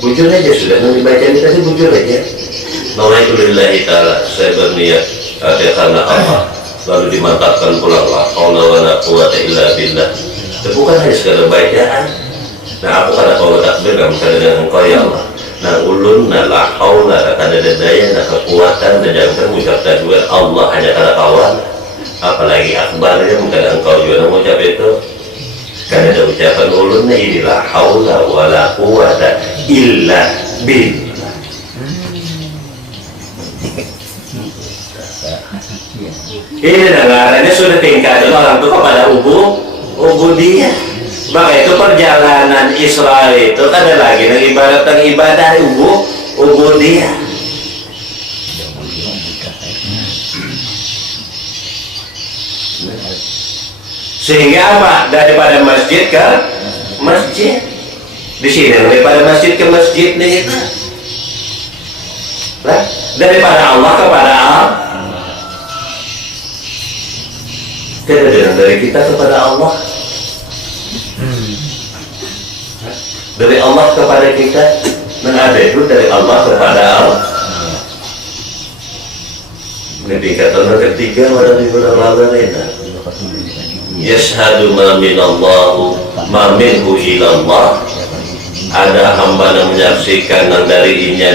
Bujur aja sudah, nanti baca ini tadi bujur aja. Nawaitu lillahi ta'ala, saya berniat karena Allah. Lalu dimantapkan pulang la hawla wa la quwwata illa billah. Itu bukan hanya sekadar bacaan. Nah, aku kada kau takbir kamu kada dengan engkau ya Allah. Nah, ulun, nah la haula, kada ada daya, nah kekuatan, dan jangan mengucap takbir Allah hanya kada kawan. Apalagi akbarnya kada engkau juga mengucap itu. Kada ada ucapan ulun, nah ini la haula wa la quwwata illa billah. Ini dengarannya sudah tingkat orang itu kepada ubudiyah. Maka itu perjalanan Israel itu ada lagi yang ibadah ubudiyah. Sehingga apa? Daripada masjid ke masjid. Di sini daripada masjid ke masjid nih itu. Nah, daripada Allah kepada Allah. Tidak dari kita kepada Allah. Dari Allah kepada kita, dan ada itu dari Allah kepada Allah. Ketika ketiga pada bulan Ramadan, yashhadu ma minallahu ma minhu ilallah. Ada hamba yang menyaksikan yang darinya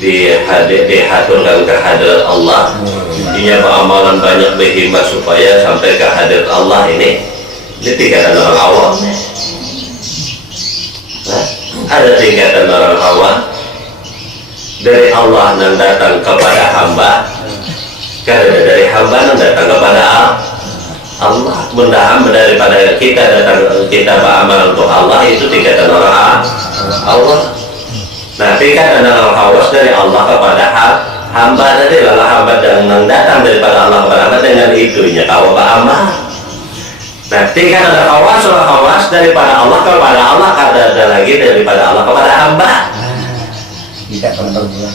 dihaturkan ke hadirat Allah. Dia beramalan banyak berhimmat supaya sampai ke hadirat Allah ini. Ini tingkatan orang awam. Nah, ada tingkatan orang awam dari Allah yang datang kepada hamba, karena dari hamba yang datang kepada Allah. Mudah-mudahan daripada kita beramal untuk Allah itu tingkatan orang Allah. Nah, tingkatan orang awas dari Allah kepada hamba tadi adalah hamba yang datang daripada Allah kepada hamba dengan itunya kau beramal. Nah, tingkat ada kawas daripada Allah kepada Allah, ada lagi daripada Allah kepada hamba. Tidak pernah berbulan.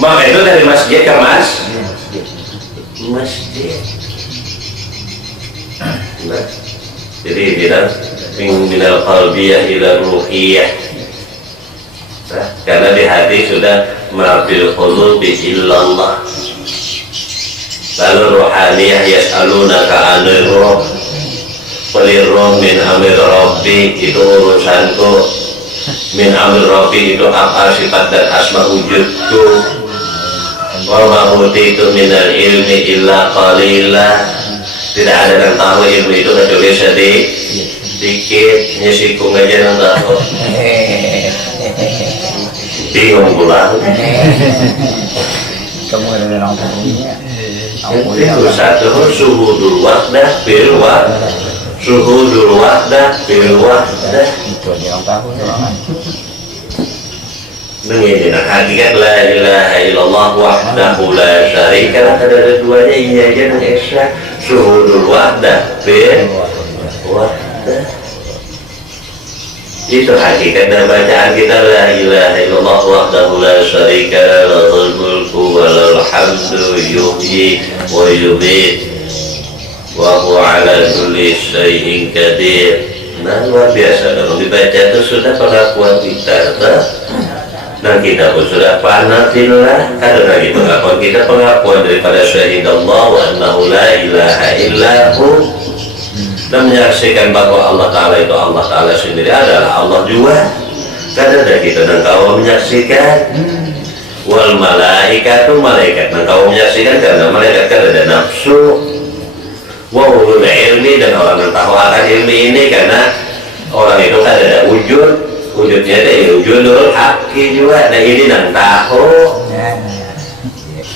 Maka itu dari masjid ke masjid. Nah, jadi bilang minal qalbiyah ila ruhiyah. Nah, karena di hati sudah mafil qulubi illallah. Lalu rohaniyah yas'alunaka anil roh, pelirroh min amir rabbi, itu urusanku. Min amir rabbi itu apa sifat dan asma wujudku. Wa ma'uti itu minal ilmi illa qalila. Tidak ada yang tahu ilmu itu kecuali sedikit. Nyesikung aja yang tahu. Bingung pulang. Kamu ada orang punya. Itu satu suhudul wahdah bil wahdah, suhudul wahdah bil wahdah. Itu aja orang tahu ya. Menginginkan hakikat la ilaha illallah wahdahu la syarika lah. Ada duanya ini aja yang ekstra. Suhudul wahdah bil wahdah. Itu hakikat dan bacaan kita la ilaha illallah wahdahu la syarika lahul mulku wa lahul hamdu yuhyi wa yumiit wa huwa ala kulli syai'in qadir. Nah, luar biasa kalau dibaca itu sudah pengakuan kita. Nah, kita pun sudah panatillah karena lagi pengakuan kita pengakuan daripada syahidallah wa annahu la ilaha illahu, dan menyaksikan bahwa Allah Ta'ala itu Allah Ta'ala sendiri adalah Allah juga. Karena ada kita dan kau menyaksikan. Wal malaikatu, malaikat dan kau menyaksikan, karena malaikat kan ada nafsu. Wa ulul ilmi, dan orang yang tahu akan ilmi ini, karena orang itu kan ada wujudnya deh wujudul haki juga. Nah ini nang tahu.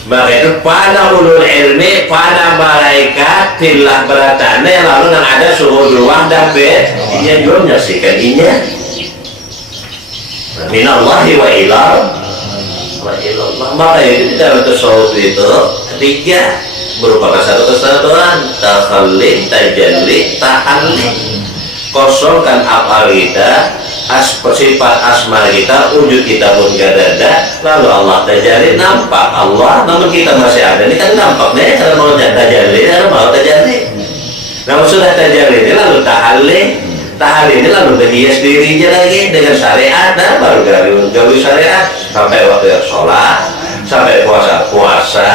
Maka itu pada ulul ilmi, pada malaikat tilah beratane lalu nang ada suhudul wahdah be. Inya juga menyaksikan inya. Minallahi wa ilallah. Maka itu tidak tasawuf itu ketiga merupakan satu kesatuan takhalli, tajalli, tahalli. Kosongkan akal kita, sifat asma kita, wujud kita pun gak ada, lalu Allah tajalli, nampak Allah, namun kita masih ada. Ini kan nampaknya kalau mau tajalli, kalau mau tajalli. Namun sudah tajalli ini lalu tahalli. Tahalli ini lalu berhias dirinya lagi dengan syariat, dan baru gawe syariat sampai waktu yang sholat, sampai puasa.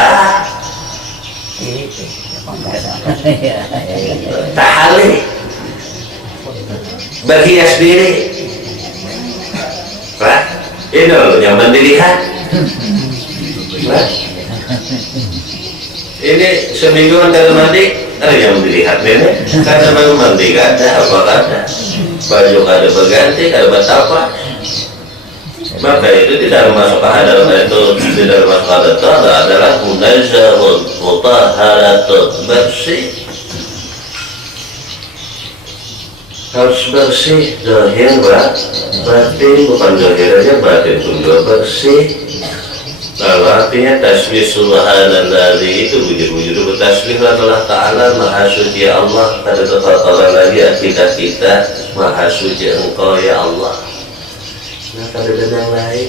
Tahalli berhias diri. Nah, ini loh nyaman dilihat. Nah, ini semingguan kalau mandi ada yang dilihat ini karena memang mandi gak ada apa ada baju ada berganti ada betapa, maka itu tidak masuk hadar itu tidak masuk hadar itu adalah munazzahun mutahharatun bersih, harus bersih zahir batin, bukan zahir aja batin pun juga bersih. Lalu artinya tasbih subhanalladzi itu wujud-wujud bertasbih Allah Ta'ala maha suci Allah. Pada tetap lagi akidah kita maha suci engkau ya Allah. Nah kada ada yang lain.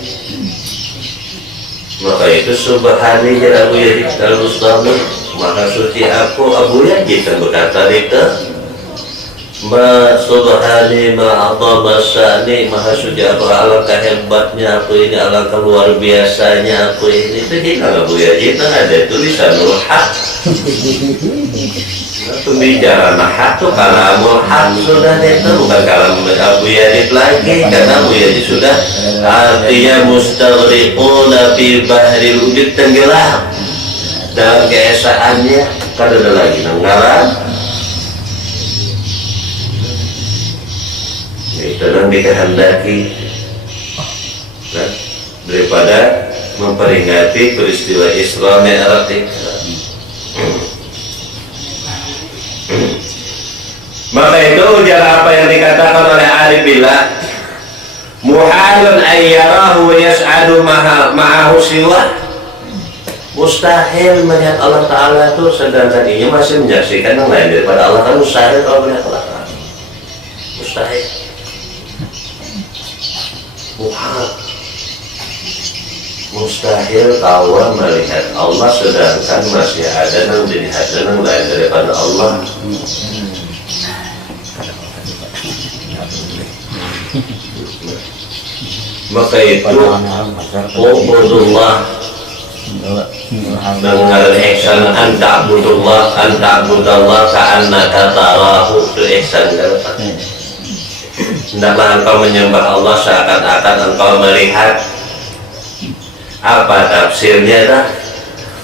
Maka itu subhani ya Abu Yazid al-Bustami, maha suci aku Abu Yazid yang berkata itu ma subhani ma azama sya'ni, maha suci aku, alangkah hebatnya aku ini, alangkah luar biasanya aku ini. Itu hilang Abu Yazid, ada tulisanul haq, pembicaraan hak itu kalamul haq sudah itu, bukan kalam Abu Yazid lagi, karena Abu Yazid sudah artinya mustaghriquna fi bahril wujud, tenggelam dalam keesaannya, kada ada lagi nenggalan. Dalam dikehendaki daripada memperingati peristiwa Isra Mi'raj. Maka itu ujar apa yang dikatakan oleh Arif Billah, muhalun ayyarahu yas'adu ma'ahu siwa, mustahil melihat Allah Ta'ala itu sedangkan ini masih menyaksikan yang lain daripada Allah. Kan mustahil kalau melihat Allah Ta'ala, mustahil. Mustahil kawan melihat Allah sedangkan masih ada yang dilihat yang lain daripada Allah. Maka itu ubudullah dengan ihsan, anta'budallah ka'annaka tarahu, itu ihsan. Hendaklah engkau menyembah Allah seakan-akan engkau melihat. Apa tafsirnya dah?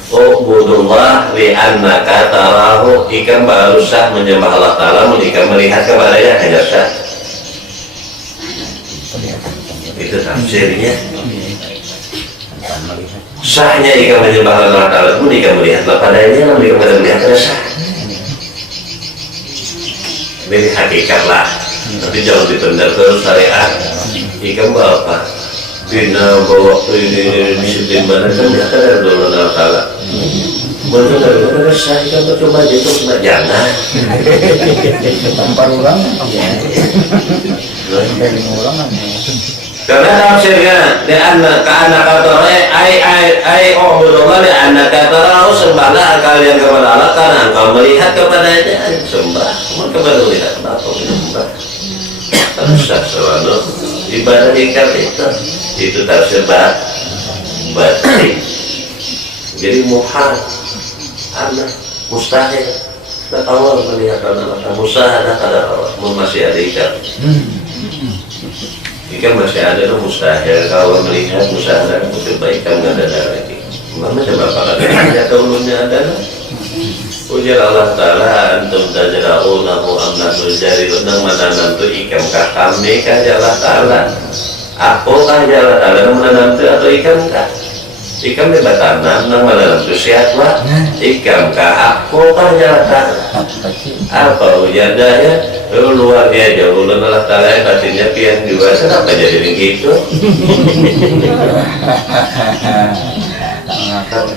Ubudullah li'annaka tarahu, ikan baru sah menyembah Allah Ta'ala jika melihat kepadanya, hanya sah. Itu tafsirnya. Sahnya jika menyembah Allah Ta'ala pun jika melihat kepadanya, namun jika melihat hanya sah. Ini hakikat lah. Tapi jangan ditendang terus syariat. Ikan bapak bina bawa ini disiplin mana kan dia ada dulu Allah Ta'ala. Benar-benar sah ikan coba itu cuma jangan. Tampar ulang. Dari ulang. Karena tafsirnya di anak kata ai ubudullah di anak kata sembahlah kalian kepada Allah karena engkau melihat kepadanya, sembah. Kepada melihat apa menyembah. Harus selalu ibadah ikat itu tafsir batin. Jadi muhal, anak mustahil. Kita awal melihat anak musahadah ada masih ada ikat. Ikan masih ada itu mustahil. Kalau melihat musahadah itu kebaikan nggak ada lagi. Mana coba apa ada? Ada ulunnya ada. Ujar Allah Ta'ala antum tajra'unahu amnahul jari nang menanam tu ikan kah kami kah ya Allah Ta'ala aku kah ya Allah Ta'ala nang menanam tu atau ikan kah ikan bebas tanam nang menanam tu siapa ikan kah aku kah ya Allah Ta'ala apa ujarnya ya luar biasa ulun Allah Ta'ala yang batinnya pian juga kenapa jadi begitu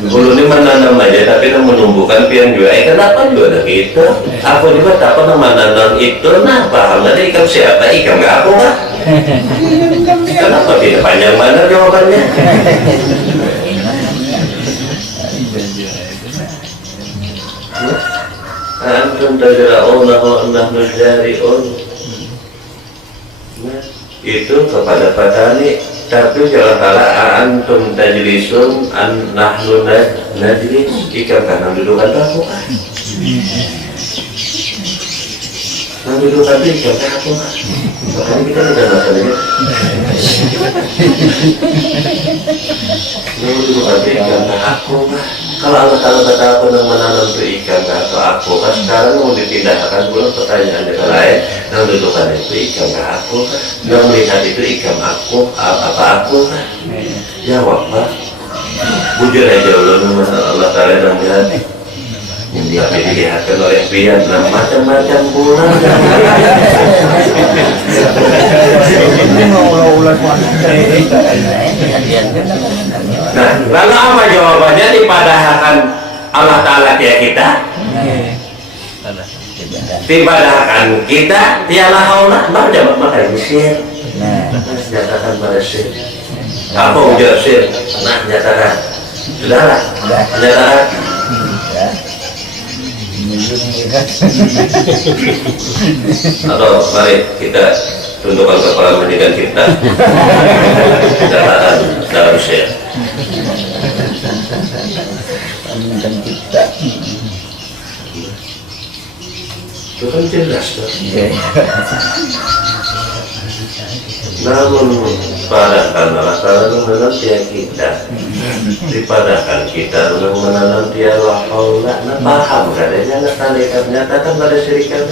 Bulu ini menanam aja tapi menumbuhkan pian juga kenapa juga ada gitu aku juga takut menanam itu nah paham nanti ikan siapa ikan nggak aku kah kenapa tidak panjang mana jawabannya antum tajra'unahu nahnu jari'un itu kepada petani tapi jangan kalah antum tajlisun an nahnu najlis ikan kanan dudukan aku kan dudukan ikan aku kan makanya kita udah rasanya dudukan ikan aku kan kalau Allah Ta'ala kata aku yang menanam itu ikan atau aku kan sekarang mau dipindahkan belum pertanyaannya ke lain yang dudukan itu ikan aku kan yang melihat itu ikan aku apa aku kan jawab Pak bujur aja Allah Ta'ala yang melihat tapi dilihatkan oleh pian nah macam-macam bulan nah lalu apa jawabannya dipadahkan Allah Ta'ala kita dipadahkan kita tiala haula jawab maka sir nyatakan pada sir apa ujar sir nah nyatakan sudahlah nyatakan atau mari kita tundukkan kepala menjadikan kita catatan dalam share itu kan jelas tuh. Namun padahkan Allah Ta'ala menanam dia kita dipadahkan kita menanam dia wahaulah nah paham kadanya nah talikan nyatakan pada syirikan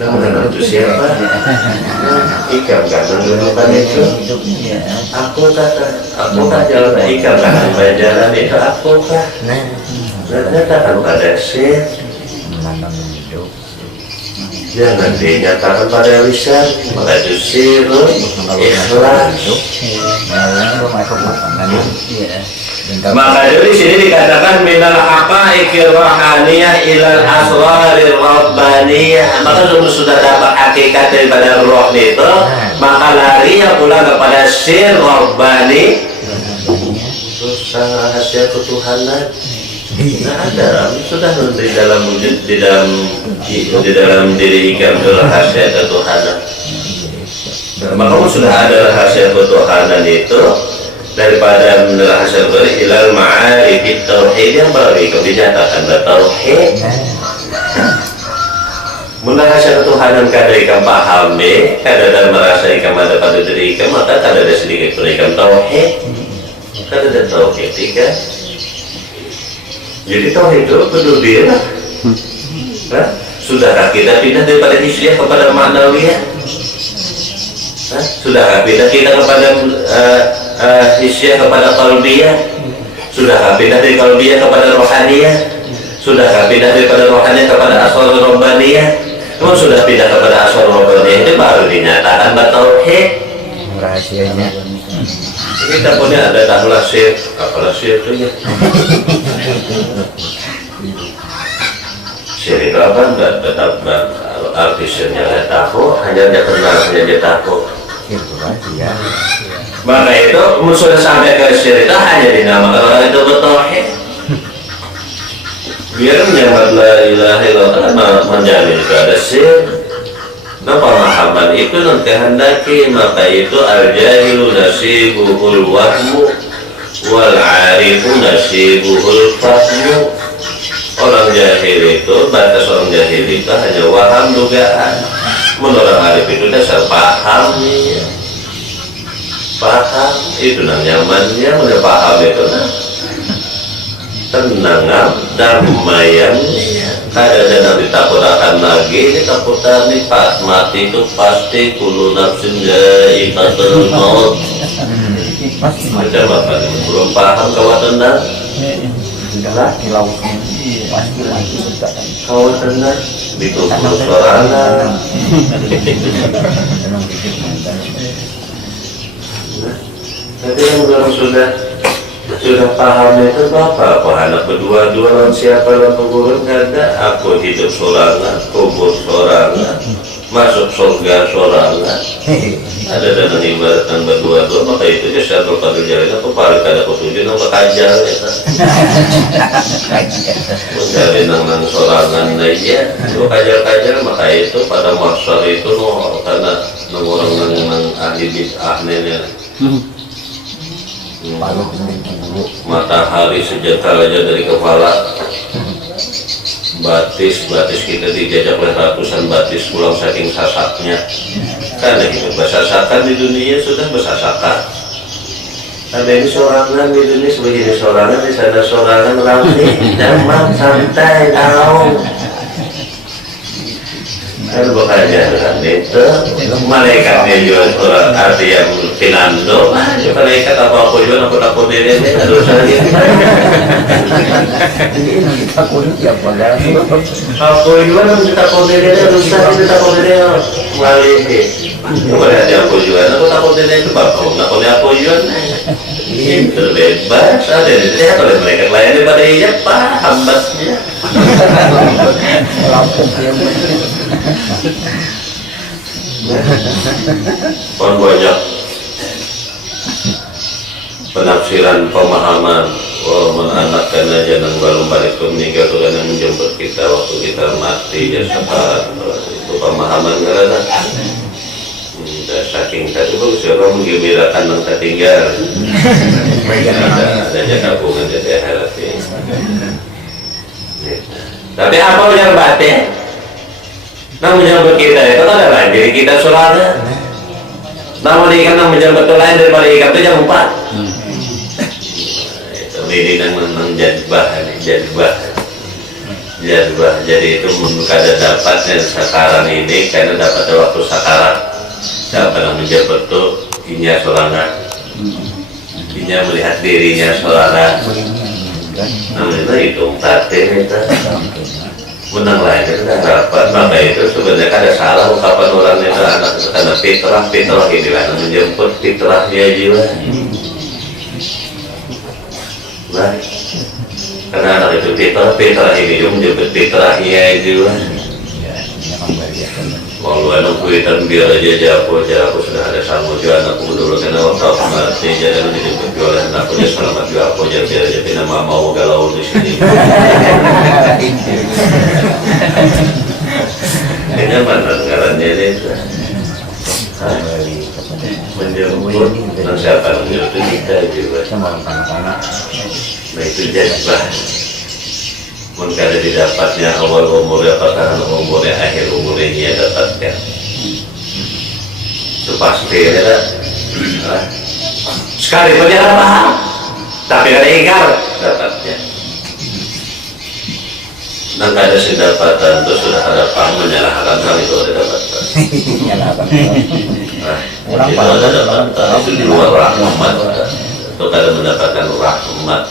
nah menanam itu siapa ikan kanan dudukan itu aku kah jalan ikan kanan jalan itu aku kah nah nyatakan pada syir jangan dinyatakan pada lisan maka justru ikhlas maka dari sini dikatakan minal haqaiqir rohaniyah ilal asrarir rabbaniyah maka sudah dapat hakikat daripada roh itu maka larinya pula kepada sir rabbani susah rahasia ketuhanan nah ada sudah di dalam diri ikan rahasia ketuhanan maka sudah ada rahasia ketuhanan itu daripada rahasia ketuhanan ilal ma'arif tauhid yang baru itu dinyatakan tauhid rahasia ketuhanan kada ikan pahami kada dan merasa ikan ada pada diri ikan maka kada ada sedikit pun ikan tauhid kada ada tauhid ikan jadi tauhid itu kedua sudahkah kita pindah daripada hisiah kepada ma'nawiyah? Sudahkah pindah kita kepada hisiah kepada qalbiyah? Sudahkah pindah dari qalbiyah kepada rohaniyah? Sudahkah pindah daripada rohaniyah kepada aswar robbaniyah? Kalau sudah pindah kepada aswar robbaniyah itu baru dinyatakan bertauhid rahasianya. Kita punya ada tahlah sir, apalah sir itu ya. Sir itu apa? Enggak tetap artisnya nggak tahu, hanya dia kenal, hanya dia tahu. Maka itu sudah sampai ke sir itu hanya dinamakan orang itu bertauhid. Biar menyebut la ilaha illallah menjamin ada sir. Nah pemahaman itu non kehendaki maka itu al-jahilu nasibuhul wahmu wal arifu nasibuhul fahmu. Orang jahil itu batas orang jahil itu hanya waham dugaan. Menurut arif itu dasar paham ya. Paham itu namanya nyamannya menurut paham itu nah. Tenang nangam damaian kada ada ditakutakan lagi ditakutan nih pas mati itu pasti kulu nafsin ja'iqatul maut. Macam apa nih? Belum paham kawatan dah? Sudah di lautnya pasti lagi sudah. Kawatan dah? Dikubur sorangan. Tapi yang belum sudah paham itu apa anak berdua-dua lawan siapa lawan kuburan kada aku hidup sorangan kubur sorangan masuk surga sorangan ada dan ibaratkan berdua-dua maka itu je satu kali jalan aku paling kada ketujuh nang kajal ya mencari nang sorangan aja itu kajal maka itu pada masa itu no karena orang nang ahli bid'ah nenek matahari sejahtera aja dari kepala batis kita dijajak oleh ratusan batis pulang saking sasaknya karena hidup bersasakan di dunia sudah bersasakan ada ini sorangan di dunia sebagai sorangan di sana sorangan ramai damai santai tahu kan bekerja dengan itu malaikatnya juga orang arti yang pinando malaikat apa juga nakut diri ini ada usaha Takut siapa dah? apa juga nakut diri ini ada usaha takut diri malaikat kemudian ada apa juga nakut diri itu bapak nakutnya apa juga itu bebas ada itu ya kalau malaikat lain daripada ijab paham basnya Lampung yang kon banyak penafsiran pemahaman menanamkan aja nang balum balik meninggal Tuhan yang menjemput kita waktu kita mati ya sekarang itu pemahaman karena saking tadi bagus siapa menggembirakan nang tertinggal ada tabungan jadi akhirat ini. Tapi apa yang batin? Nang menjemput kita itu kan ada lain diri kita sorangan. Namun ikan nang menjemput lain daripada ikan itu yang 4. Itu diri nang jadbah. Jadi itu kada dapatnya sekarang ini karena dapat waktu sakarat. Siapa nang menjemput itu inya sorangan. Inya melihat dirinya sorangan. Namanya hitung tate itu menang lain itu dapat maka itu sebenarnya ada salah ungkapan orang itu anak itu karena fitrah ini lah menjemput fitrahnya jiwa nah karena anak itu fitrah ini juga menjemput fitrahnya jiwa mau lu anak kuitan biar aja jago sudah ada sanggup juga anakku dulu karena waktu mati jadi lu dijemput oleh anakku dia selamat juga aku jadi aja pina mau galau di sini kayaknya mana ngarannya itu menjemput dan siapa menjemput kita juga nah itu jadbah mungkin ada didapatnya awal umurnya apakah umurnya akhir umurnya dia dapatkan itu pasti ya sekali penjara paham tapi ada ingkar dapatnya dan ada sedapatan itu sudah ada paham menyalahkan hal itu ada dapatan nah itu ada dapatan itu di luar rahmat itu ada mendapatkan rahmat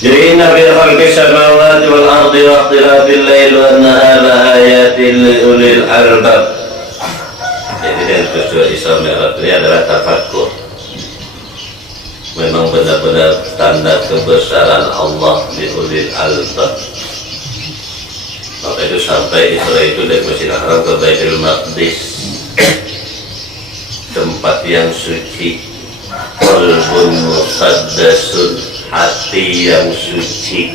jadi inna fi khalqis samawati wal ardi wa ikhtilafil laili wan nahari la ayatin li ulil albab. Jadi dari peristiwa Isra Mi'raj ini adalah tafakkur. Memang benar-benar tanda kebesaran Allah di ulil albab. Maka itu sampai Isra itu dari Masjidil Haram ke Baitul Maqdis, tempat yang suci, qalbun muqaddasun, hati yang suci,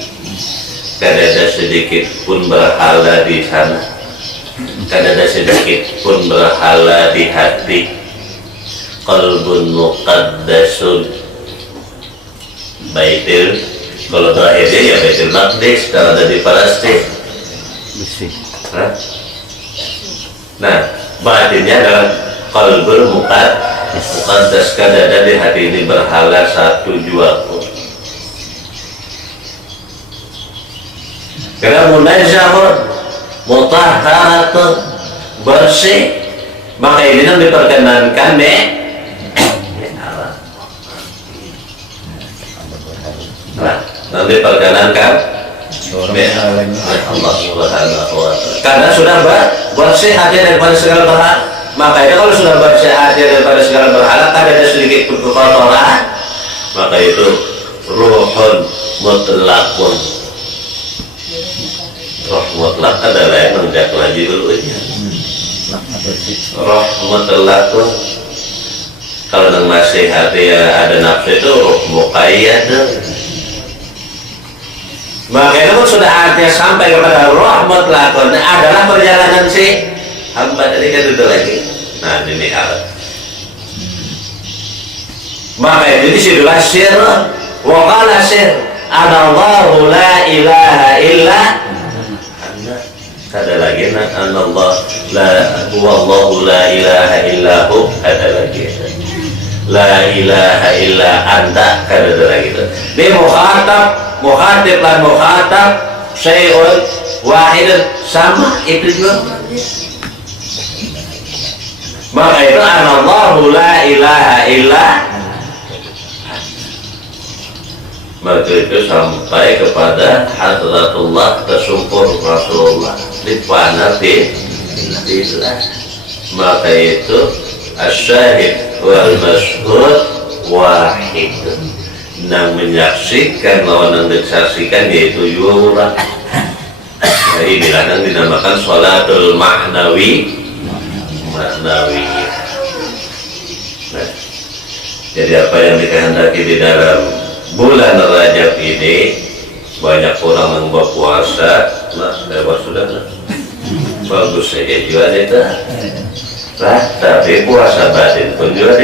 tidak ada sedikit pun berhala di sana, tidak ada sedikit pun berhala di hati. Qalbun muqaddasun, Baitul, kalau terakhirnya ya Baitul Maqdis kalau ada di Palestina. Nah, batinnya adalah qalbun muqaddas, kada ada di hati ini berhala satu jua pun. Karena munazzahun, mutahharatun, bersih, maka ini yang diperkenankan nanti perkenankan Allah Subhanahu wa ta'ala. Karena sudah bersih hati daripada segala berhala. Maka itu kalau sudah bersih hati daripada segala berhala, kan ada sedikit kotoran, maka itu ruhun mutlakun. Roh mutlak adalah yang menjak lagi dulu ya. Roh mutlakun. Kalau yang masih hati ada nafsu itu roh muqayyad. Maka itu pun sudah artinya sampai kepada rahmat lakon adalah perjalanan si hamba tadi kan itu lagi. Nah ini alat. Maka itu disitulah sir, waqala sir, anallahu la ilaha illa anda. Ada lagi nak anallah la huwallahu la ilaha illahu, ada lagi. La ilaha illa anta, ada lagi itu. Ini muhatib lan muhatab syai'un wahidun, sama itu juga. Maka itu anallahu la ilaha illa, maka itu sampai kepada hadratullah tersungkur Rasulullah di panati Islam. Maka itu asyahid wal masyhud wahid. Yang menyaksikan lawan yang disaksikan yaitu yura. Nah, inilah yang dinamakan sholatul ma'nawi. Nah, jadi apa yang dikehendaki di dalam bulan Rajab ini, banyak orang yang berpuasa. Nah, lewat sudah bagus saja juga itu. Nah, tapi puasa batin pun juga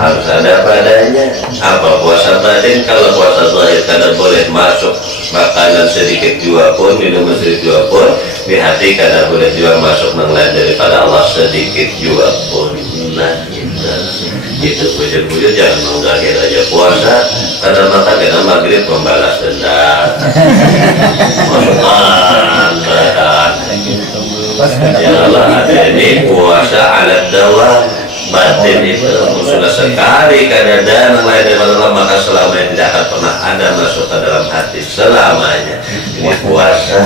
harus ada padanya. Apa puasa batin? Kalau puasa zahir kada boleh masuk makanan sedikit juga pun, minuman sedikit juga pun, di hati kada boleh juga masuk yang lain daripada Allah sedikit juga pun. Nah, itu bujur-bujur jangan mengganggu aja puasa, karena maka kena maghrib membalas dendam. Masukkan badan. Ya Allah, ada ini puasa alat dawa batin itu sudah sekali keadaan yang lain daripada Allah, maka selamanya tidak akan pernah ada masuk ke dalam hati selamanya. Ini puasa.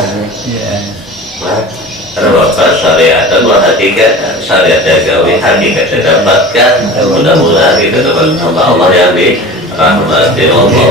Karena bapak syariat dan hakikat syariat jagawi hakikat dapatkan. Mudah-mudahan kita dapat Allah yang dirahmati Allah.